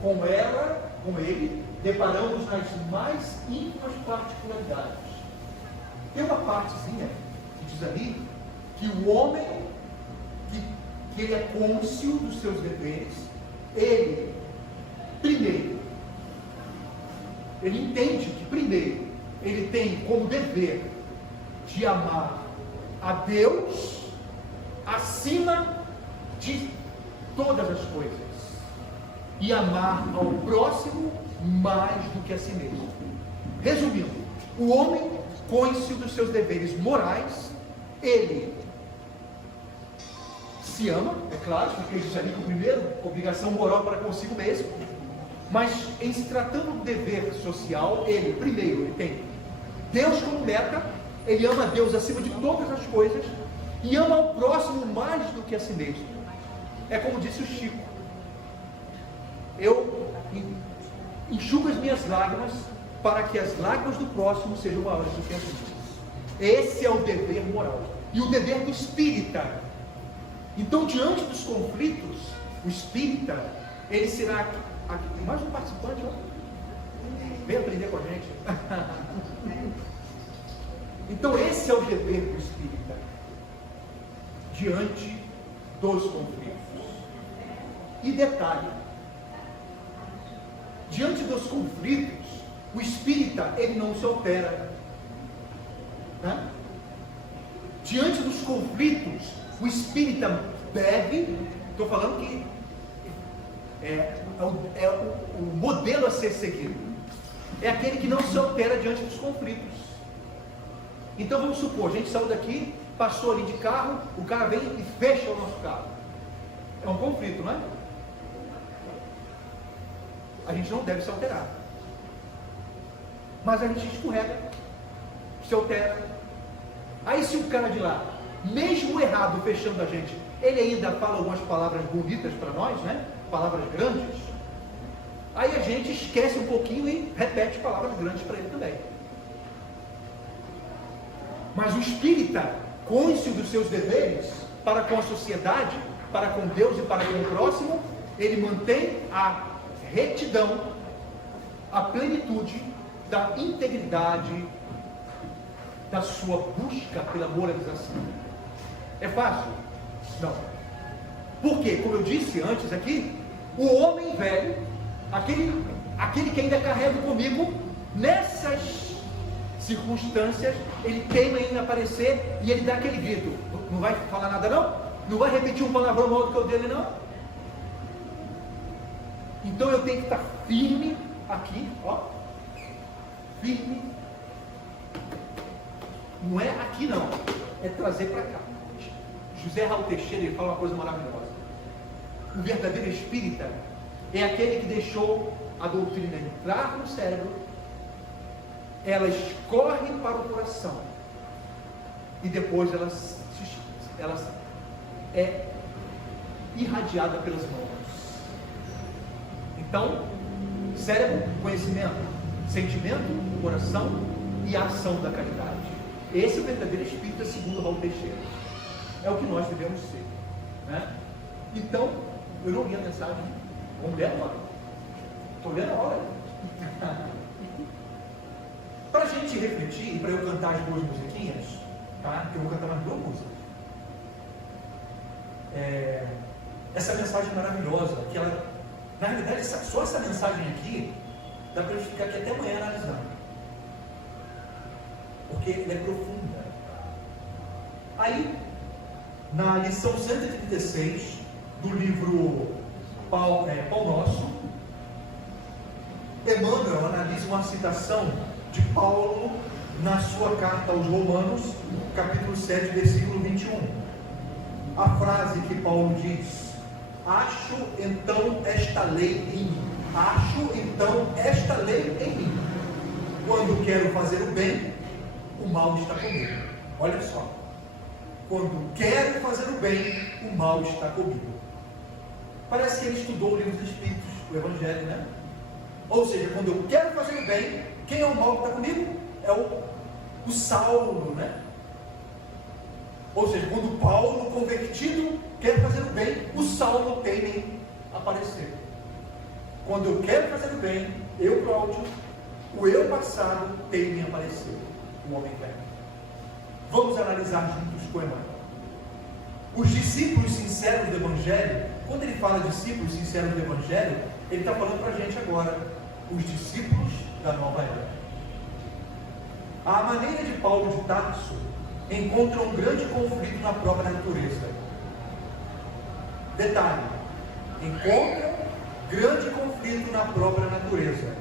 Com ela, com ele, deparamos nas mais íntimas particularidades. Tem uma partezinha que diz ali que o homem, que ele é cônscio dos seus deveres, ele, primeiro, ele entende que primeiro, ele tem como dever de amar a Deus acima de todas as coisas e amar ao próximo mais do que a si mesmo. Resumindo, o homem cônscio dos seus deveres morais, ele se ama, é claro, porque ele diz ali que o primeiro, obrigação moral para consigo mesmo, mas em se tratando do dever social, ele, primeiro, ele tem Deus como meta, ele ama a Deus acima de todas as coisas e ama ao próximo mais do que a si mesmo. É como disse o Chico: eu enxugo as minhas lágrimas para que as lágrimas do próximo sejam maiores do que as minhas. Esse é o dever moral. E o dever do espírita. Então, diante dos conflitos, o espírita, ele será aqui. Tem mais um participante, ó. Vem aprender com a gente. Então, esse é o dever do espírita. Diante dos conflitos. E detalhe, diante dos conflitos, o espírita, ele não se altera. Né? Diante dos conflitos, o espírita deve, estou falando que é o modelo a ser seguido, é aquele que não se altera diante dos conflitos. Então vamos supor, a gente saiu daqui, passou ali de carro, o cara vem e fecha o nosso carro. É um conflito, não é? A gente não deve se alterar. Mas a gente escorrega, se altera. Aí se o cara de lá, mesmo errado, fechando a gente, ele ainda fala algumas palavras bonitas para nós, né? Palavras grandes. Aí a gente esquece um pouquinho e repete palavras grandes para ele também. Mas o espírita, cônscio dos seus deveres para com a sociedade, para com Deus e para com o próximo, ele mantém a retidão, a plenitude da integridade da sua busca pela moralização. É fácil? Não. Por quê? Como eu disse antes aqui, o homem velho, aquele que ainda carrega comigo, nessas circunstâncias, ele teima em aparecer e ele dá aquele grito. Não vai falar nada não? Não vai repetir um palavrão maior do que o dele não? Então eu tenho que estar firme aqui, ó. Firme. Não é aqui não, é trazer para cá. José Raul Teixeira, ele fala uma coisa maravilhosa. O verdadeiro espírita é aquele que deixou a doutrina entrar no cérebro, ela escorre para o coração e depois ela é irradiada pelas mãos. Então, cérebro, conhecimento, sentimento, coração e a ação da caridade. Esse é o verdadeiro espírita segundo Raul Teixeira. É o que nós devemos ser. Né? Então, eu não li a mensagem. Vamos ler agora. Estou lendo agora. Para a gente refletir, para eu cantar as duas musiquinhas, tá? Eu vou cantar mais duas músicas. Essa mensagem maravilhosa, que ela, na realidade, só essa mensagem aqui, dá para a gente ficar aqui até amanhã analisando. Porque ela é profunda. Aí, na lição 136 do livro Pão Nosso, Emmanuel analisa uma citação de Paulo na sua carta aos Romanos, capítulo 7, versículo 21. A frase que Paulo diz: acho então esta lei em mim. Acho então esta lei em mim. Quando quero fazer o bem, o mal está comigo. Olha só. Quando quero fazer o bem, o mal está comigo. Parece que ele estudou o livro dos Espíritos, o Evangelho, né? Ou seja, quando eu quero fazer o bem, quem é o mal que está comigo? É o Saulo, né? Ou seja, quando Paulo, convertido, quer fazer o bem, o Saulo tem em aparecer. Quando eu quero fazer o bem, eu, Cláudio, o eu passado tem em aparecer, o homem velho. Vamos analisar juntos com Emmanuel. Os discípulos sinceros do Evangelho, quando ele fala discípulos sinceros do Evangelho, ele está falando para a gente agora, os discípulos da nova era. A maneira de Paulo de Tarso encontra um grande conflito na própria natureza. Detalhe, encontra grande conflito na própria natureza.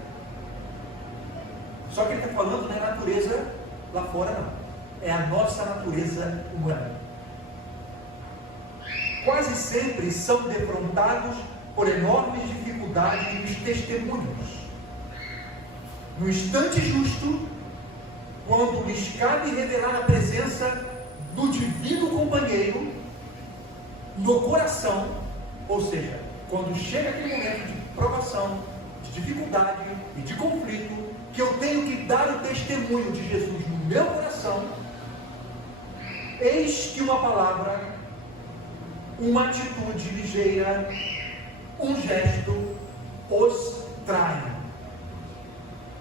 Só que ele está falando não é natureza lá fora não. É a nossa natureza humana. Quase sempre são defrontados por enormes dificuldades nos testemunhos. No instante justo, quando lhes cabe revelar a presença do divino companheiro no coração, ou seja, quando chega aquele momento de provação, de dificuldade e de conflito, que eu tenho que dar o testemunho de Jesus no meu coração, eis que uma palavra, uma atitude ligeira, um gesto os traem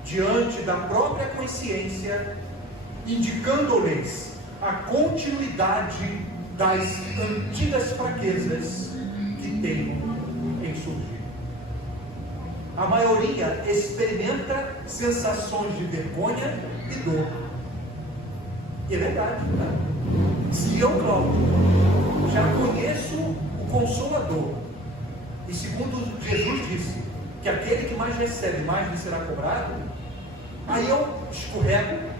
diante da própria consciência, indicando-lhes a continuidade das antigas fraquezas que tenho em surgir. A maioria experimenta sensações de vergonha e dor. E é verdade, né? Se eu, Cláudio, já conheço o Consolador, e segundo Jesus disse, que aquele que mais recebe, mais lhe será cobrado, aí eu escorrego,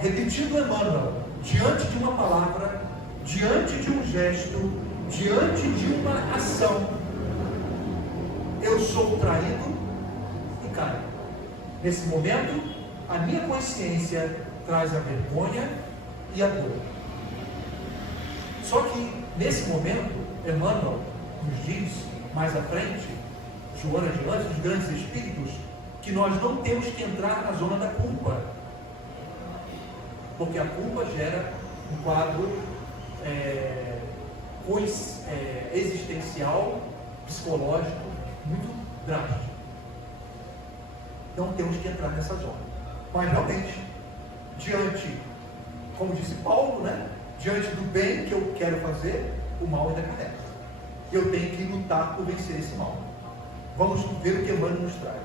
repetindo Emmanuel, diante de uma palavra, diante de um gesto, diante de uma ação, eu sou traído e caio. Nesse momento, a minha consciência traz a vergonha e a dor. Só que, nesse momento, Emmanuel nos diz, mais à frente, Joana de Anjos, os grandes espíritos, que nós não temos que entrar na zona da culpa, porque a culpa gera um quadro existencial, psicológico, muito drástico. Não temos que entrar nessa zona. Mas realmente, diante, como disse Paulo, né? Diante do bem que eu quero fazer, o mal ainda carrega. Eu tenho que lutar por vencer esse mal. Vamos ver o que Emmanuel nos traz.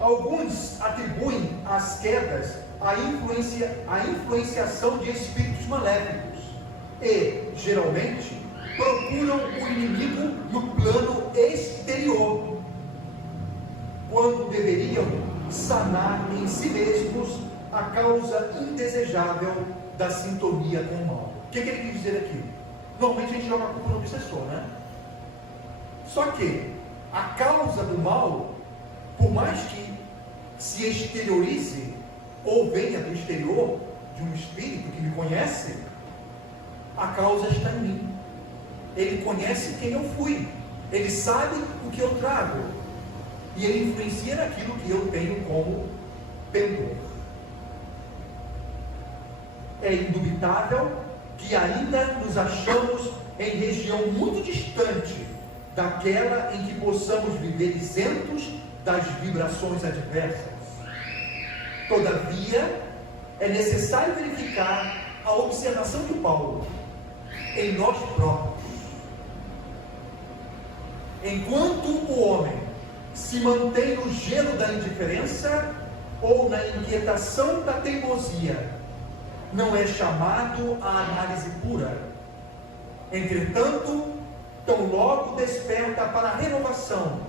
Alguns atribuem as quedas à influenciação de espíritos maléficos e, geralmente, procuram o inimigo no plano exterior, quando deveriam sanar em si mesmos a causa indesejável da sintonia com o mal. O que ele quis dizer aqui? Normalmente a gente joga a culpa no obsessor, né? Só que a causa do mal, por mais que se exteriorize ou venha do exterior de um espírito que me conhece, a causa está em mim. Ele conhece quem eu fui, ele sabe o que eu trago e ele influencia naquilo que eu tenho como pendor. É indubitável que ainda nos achamos em região muito distante daquela em que possamos viver isentos das vibrações adversas. Todavia, é necessário verificar a observação de Paulo em nós próprios. Enquanto o homem se mantém no gelo da indiferença ou na inquietação da teimosia, não é chamado à análise pura. Entretanto, tão logo desperta para a renovação,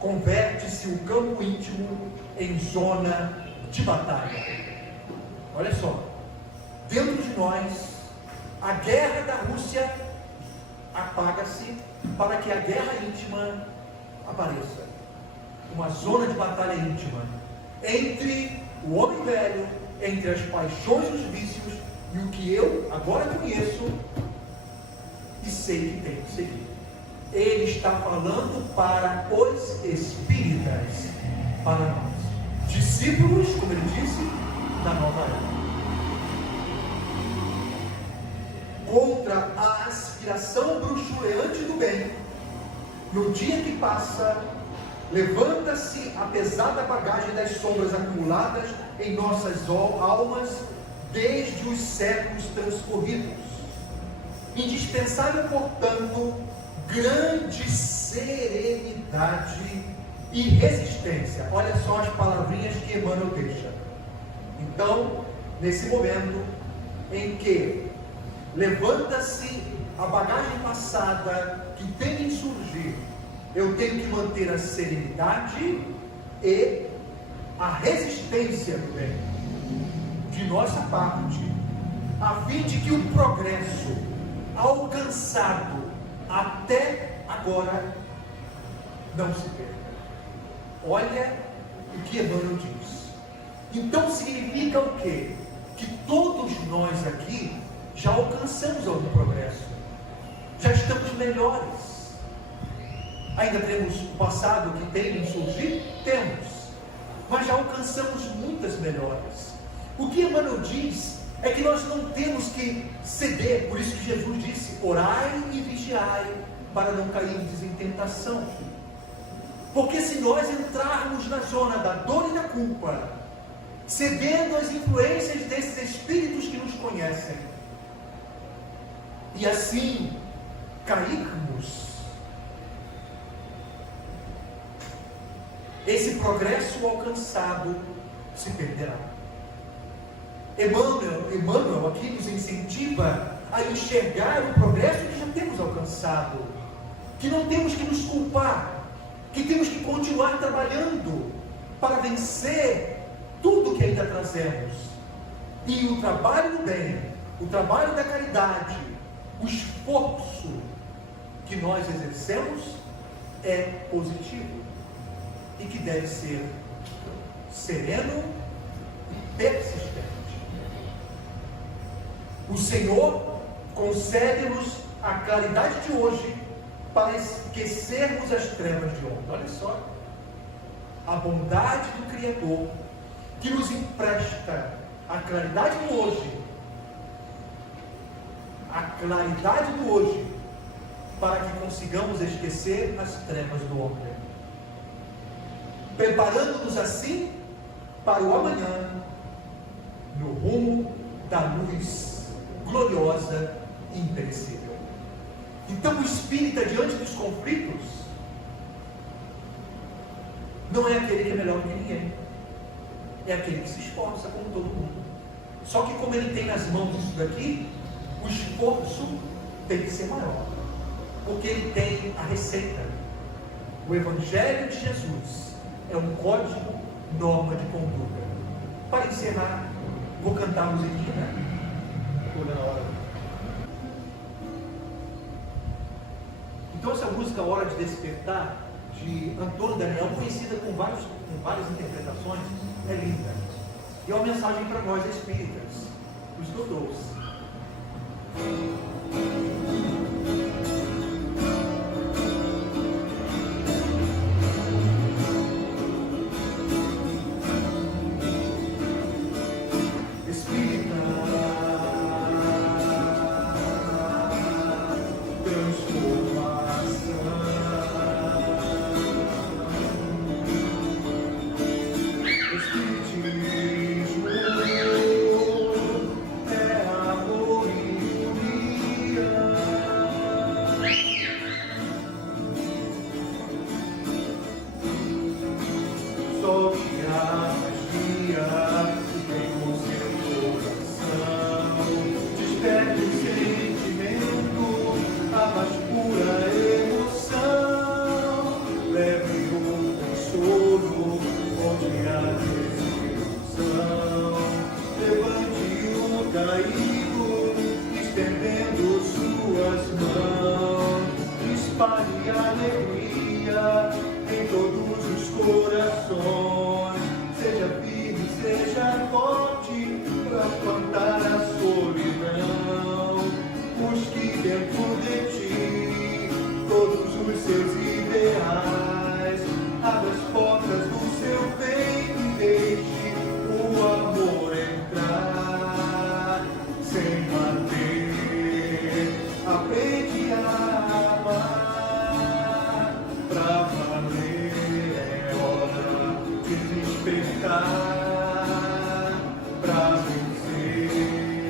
converte-se o campo íntimo em zona de batalha. Olha só, dentro de nós, a guerra da Rússia apaga-se para que a guerra íntima apareça. Uma zona de batalha íntima entre o homem velho, entre as paixões e os vícios e o que eu agora conheço e sei que tenho que seguir. Ele está falando para os espíritas, para nós, discípulos, como ele disse, da nova era. Contra a aspiração bruxuleante do bem, no dia que passa, levanta-se a pesada bagagem das sombras acumuladas em nossas almas desde os séculos transcorridos. Indispensável, portanto, grande serenidade e resistência. Olha só as palavrinhas que Emmanuel deixa. Então, nesse momento em que levanta-se a bagagem passada que tem que surgir, eu tenho que manter a serenidade e a resistência do bem de nossa parte, a fim de que o progresso alcançado até agora não se perca. Olha o que Emmanuel diz. Então significa o quê? Que todos nós aqui já alcançamos algum progresso, já estamos melhores. Ainda temos o passado que tem em surgir? Temos. mas já alcançamos muitas melhores. O que Emmanuel diz é que nós não temos que ceder, por isso que Jesus disse: orai e vigiai, para não cairmos em tentação. Porque se nós entrarmos na zona da dor e da culpa, cedendo às influências desses espíritos que nos conhecem, e assim cairmos, esse progresso alcançado se perderá. Emmanuel aqui nos incentiva a enxergar o progresso que já temos alcançado, que não temos que nos culpar, que temos que continuar trabalhando para vencer tudo que ainda trazemos. E o trabalho do bem, o trabalho da caridade, o esforço que nós exercemos é positivo e que deve ser sereno e persistente. O Senhor concede-nos a claridade de hoje para esquecermos as trevas de ontem. Olha só, a bondade do Criador que nos empresta a claridade do hoje, a claridade do hoje, para que consigamos esquecer as trevas do ontem, preparando-nos assim para o amanhã, no rumo da luz gloriosa e imperecível. Então o espírita, diante dos conflitos, não é aquele que é melhor que ninguém, é aquele que se esforça como todo mundo. Só que como ele tem nas mãos isso daqui, o esforço tem que ser maior, porque ele tem a receita. O Evangelho de Jesus é um código, norma de conduta. Para encerrar, vou cantar a musiquinha, né? Toda hora. Então essa música Hora de Despertar, de Antônio Daniel, conhecida com várias interpretações, é linda. E é uma mensagem para nós espíritas, os que eu trouxe. Pra vencer.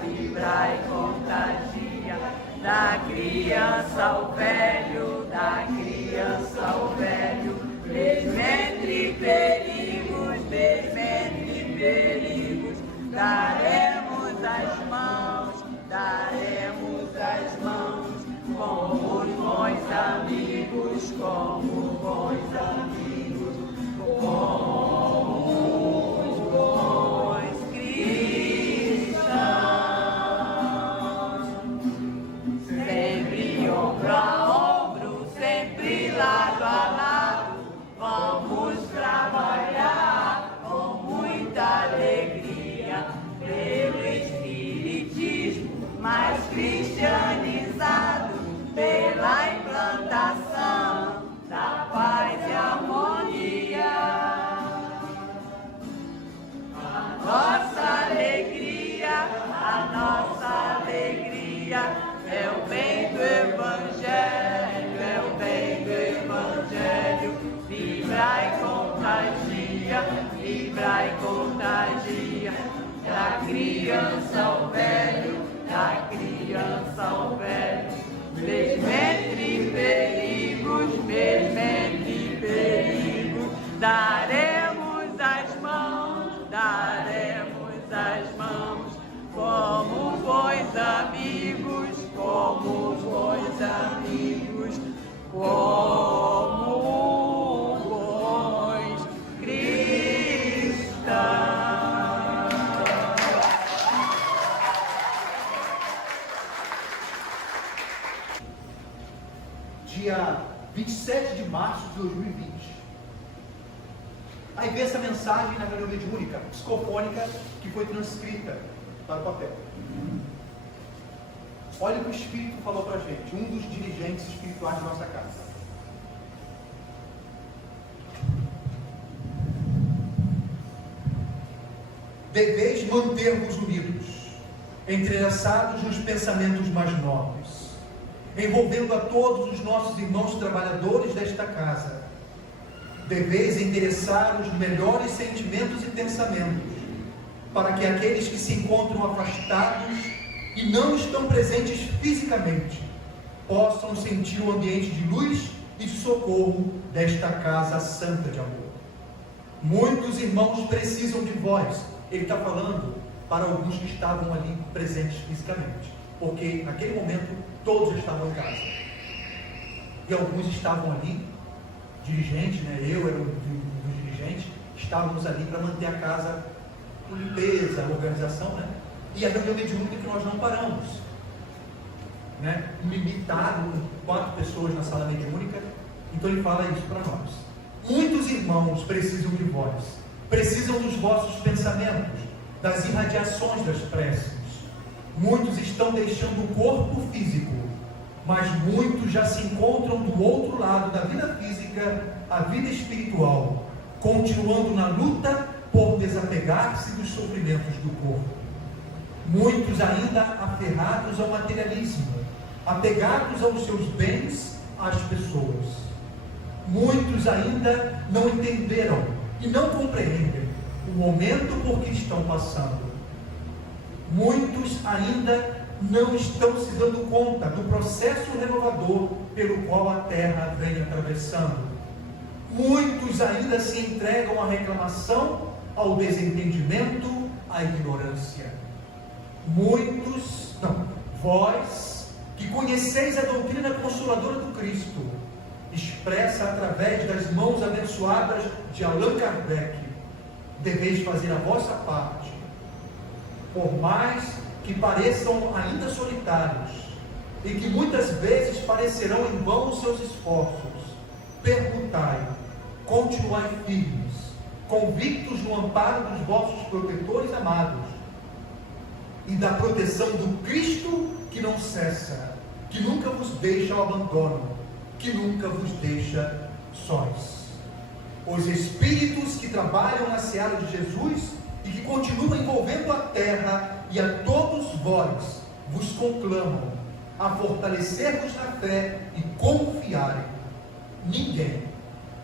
vibra e contagia, da criança ao velho, da criança ao velho, mesmo entre perigos, daremos as mãos, como bons amigos, como bons amigos, como bons cristãos, sempre ombro a ombro, sempre lado a lado, vamos trabalhar com muita alegria pelo espiritismo mais cristianizado, pela implantação da paz e harmonia. A nossa alegria é o bem do Evangelho, vibra e contagia, da criança ao velho, mesmo entre perigos, daremos as mãos, como bons amigos, como bons cristãos. Dia 27 de março de 2020. Aí veio essa mensagem na reunião mediúnica, psicofônica, que foi transcrita para o papel. Olha o que o Espírito falou para a gente, um dos dirigentes espirituais de nossa casa. Deveis manter-vos unidos, entrelaçados nos pensamentos mais nobres, envolvendo a todos os nossos irmãos trabalhadores desta casa. Deveis interessar os melhores sentimentos e pensamentos, para que aqueles que se encontram afastados e não estão presentes fisicamente, possam sentir o ambiente de luz e socorro desta casa santa de amor. Muitos irmãos precisam de vós. Ele está falando para alguns que estavam ali presentes fisicamente, porque naquele momento todos estavam em casa, e alguns estavam ali, dirigentes, né? Eu era um dos dirigentes, estávamos ali para manter a casa com limpeza, organização, né? E a reunião mediúnica que nós não paramos, né? Limitado, 4 pessoas na sala mediúnica. Então ele fala isso para nós. Muitos irmãos precisam de vós, precisam dos vossos pensamentos, das irradiações das preces. Muitos estão deixando o corpo físico, mas muitos já se encontram do outro lado da vida física, a vida espiritual, continuando na luta por desapegar-se dos sofrimentos do corpo. Muitos ainda aferrados ao materialismo, apegados aos seus bens, às pessoas. Muitos ainda não entenderam e não compreendem o momento por que estão passando. Muitos ainda não estão se dando conta do processo renovador pelo qual a Terra vem atravessando. Muitos ainda se entregam à reclamação, ao desentendimento, à ignorância. Vós que conheceis a doutrina consoladora do Cristo, expressa através das mãos abençoadas de Allan Kardec, deveis fazer a vossa parte. Por mais que pareçam ainda solitários e que muitas vezes parecerão em vão os seus esforços, perguntai, continuai firmes, convictos no amparo dos vossos protetores amados e da proteção do Cristo que não cessa, que nunca vos deixa ao abandono, que nunca vos deixa sós. Os Espíritos que trabalham na seara de Jesus e que continuam envolvendo a terra e a todos vós, vos conclamam a fortalecer-vos na fé e confiarem.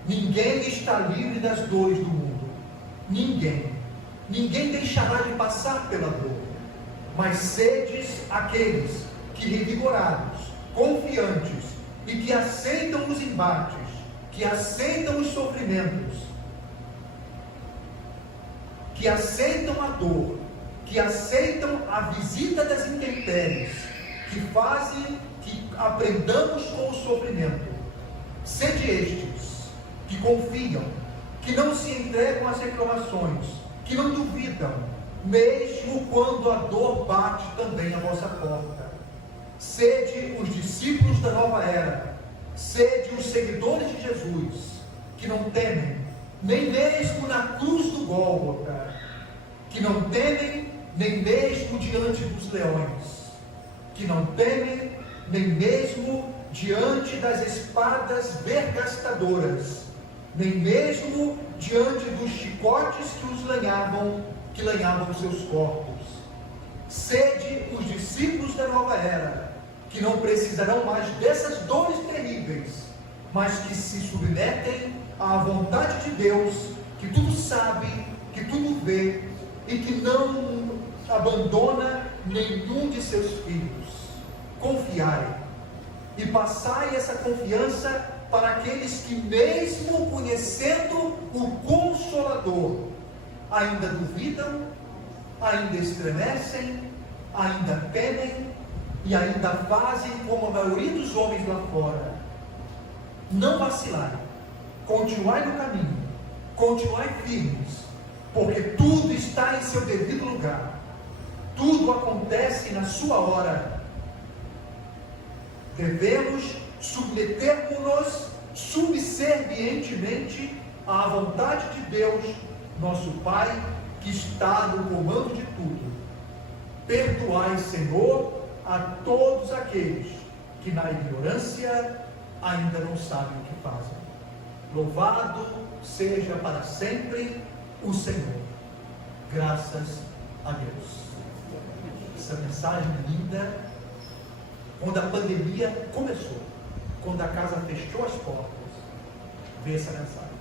Ninguém está livre das dores do mundo. Ninguém deixará de passar pela dor. mas sedes aqueles que, revigorados, confiantes e que aceitam os embates, que aceitam os sofrimentos, que aceitam a dor, que aceitam a visita das intempéries, que fazem que aprendamos com o sofrimento. Sede estes que confiam, que não se entregam às reclamações, que não duvidam, mesmo quando a dor bate também à vossa porta. Sede os discípulos da nova era, sede os seguidores de Jesus, que não temem, nem mesmo na cruz do Gólgota, que não temem, nem mesmo diante dos leões, que não temem, nem mesmo diante das espadas vergastadoras, nem mesmo diante dos chicotes que os lanhavam, que lanhavam seus corpos. Sede os discípulos da nova era, que não precisarão mais dessas dores terríveis, mas que se submetem à vontade de Deus, que tudo sabe, que tudo vê e que não abandona nenhum de seus filhos. Confiai e passai essa confiança para aqueles que, mesmo conhecendo o Consolador, ainda duvidam, ainda estremecem, ainda temem e ainda fazem como a maioria dos homens lá fora. Não vacilai, continuai no caminho, continuai firmes, porque tudo está em seu devido lugar, tudo acontece na sua hora. Devemos submetermos-nos subservientemente à vontade de Deus, nosso Pai, que está no comando de tudo. Perdoai, Senhor, a todos aqueles que na ignorância ainda não sabem o que fazem. Louvado seja para sempre o Senhor. Graças a Deus. Essa mensagem linda. Quando a pandemia começou, quando a casa fechou as portas, veio essa mensagem,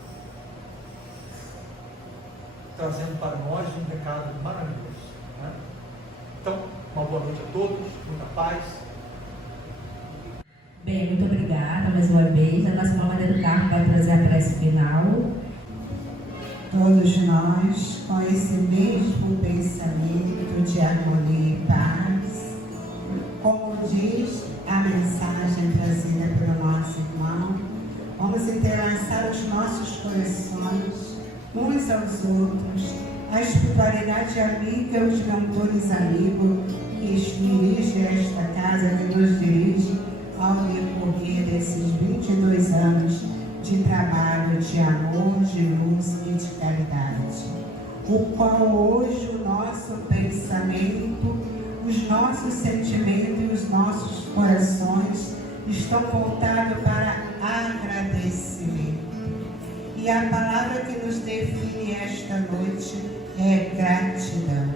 trazendo para nós um recado maravilhoso, né? Então, uma boa noite a todos, muita paz. Bem, muito obrigada mais uma vez. A nossa irmã Maria do Carmo vai trazer a prece final. Todos nós, com esse mesmo pensamento de harmonia e paz, como diz a mensagem trazida pelo nosso irmão, vamos entrelaçar os nossos corações uns aos outros, a espiritualidade amiga, os mentores amigos que dirige esta casa, que nos dirige ao decorrer desses 22 anos de trabalho, de amor, de luz e de caridade, o qual hoje o nosso pensamento, os nossos sentimentos e os nossos corações estão voltados para agradecimento. E a palavra que nos define esta noite é gratidão.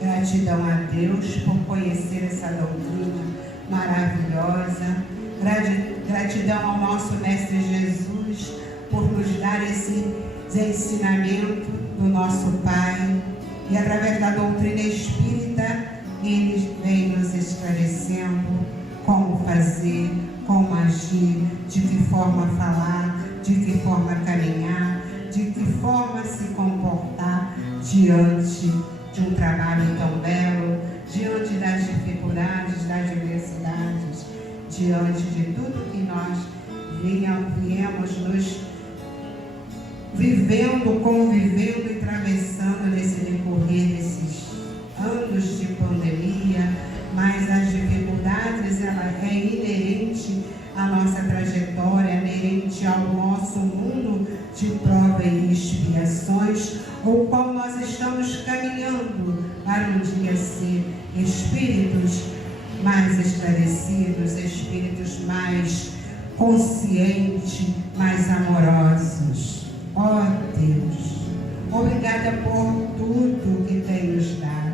Gratidão a Deus por conhecer essa doutrina maravilhosa. Gratidão ao nosso Mestre Jesus por nos dar esse ensinamento do nosso Pai. E através da doutrina espírita, Ele vem nos esclarecendo como fazer, como agir, de que forma falar, de que forma caminhar, de que forma se comportar diante de um trabalho tão belo, diante das dificuldades, das diversidades, diante de tudo que nós viemos nos vivendo, convivendo e atravessando nesse decorrer desses anos de pandemia, mas as dificuldades, ela é inerente à nossa trajetória, inerente ao nosso mundo de prova e expiações, o qual nós estamos caminhando para um dia ser espíritos mais esclarecidos, espíritos mais conscientes, mais amorosos. Ó Deus, obrigada por tudo que tem nos dado.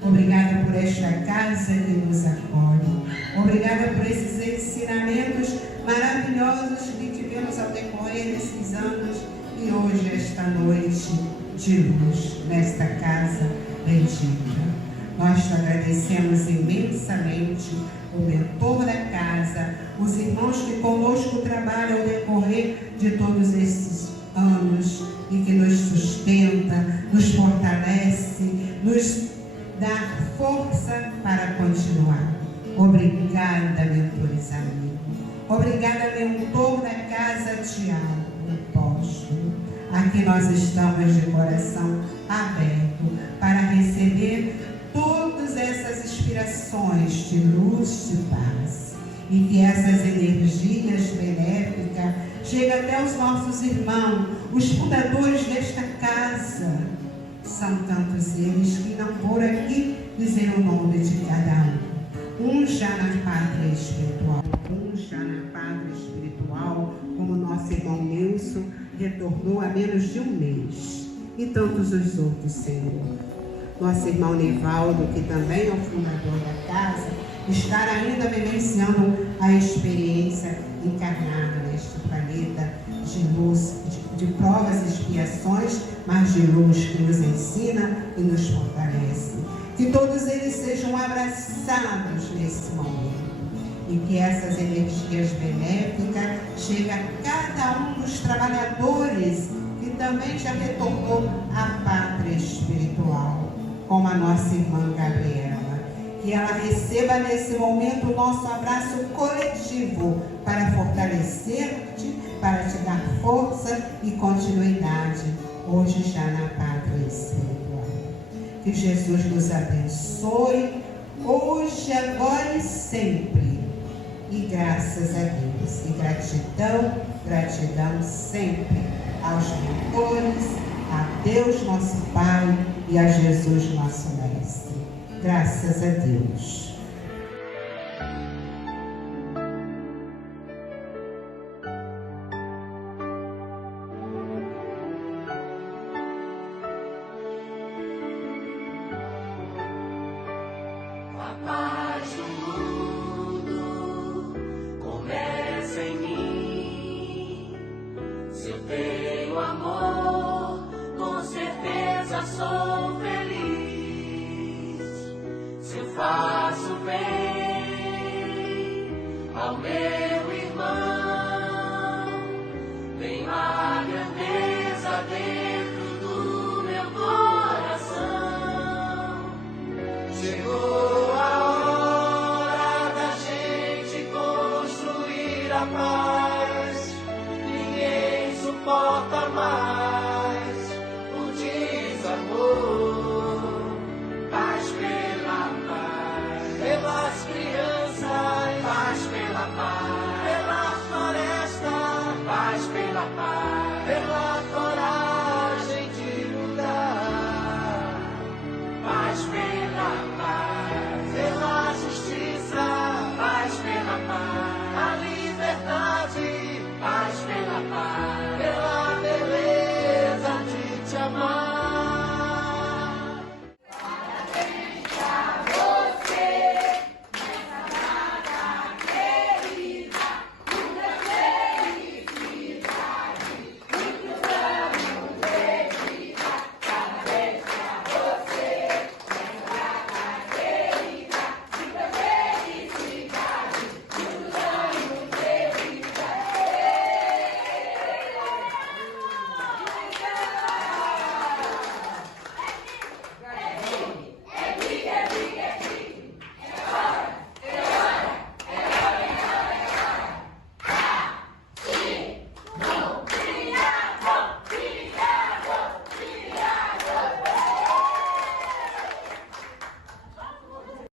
Obrigada por esta casa que nos acolhe. Obrigada por esses ensinamentos maravilhosos que tivemos ao decorrer desses anos e hoje, esta noite de luz, nesta casa bendita. Nós te agradecemos imensamente o mentor da casa, os irmãos que conosco trabalham ao decorrer de todos esses anos e que nos sustenta, nos fortalece, nos dá força para continuar. Obrigada, mentores amigos. Obrigada, mentor da casa, Tiago, apóstolo. Aqui nós estamos de coração aberto para receber todas essas inspirações de luz, de paz. E que essas energias benéficas cheguem até os nossos irmãos, os fundadores desta casa. São tantos eles que não por aqui dizer o nome de cada um. Um já na pátria espiritual, como nosso irmão Nilson retornou há menos de um mês. E tantos os outros, Senhor. Nosso irmão Nivaldo, que também é o fundador da casa, estar ainda vivenciando a experiência encarnada neste planeta de luz, de provas e expiações, mas de luz que nos ensina e nos fortalece. Que todos eles sejam abraçados nesse momento e que essas energias benéficas cheguem a cada um dos trabalhadores que também já retornou à pátria espiritual, como a nossa irmã Gabriela. Que ela receba nesse momento o nosso abraço coletivo para fortalecer-te, para te dar força e continuidade, hoje já na pátria espiritual. Que Jesus nos abençoe, hoje, agora e sempre. E graças a Deus. E gratidão sempre aos mentores, a Deus nosso Pai e a Jesus nosso Mestre. Graças a Deus. A paz do mundo começa em mim. Se eu tenho amor, com certeza sou feliz. Se eu faço bem ao meu irmão, tenho a grandeza dentro do meu coração. Chegou a hora da gente construir a paz.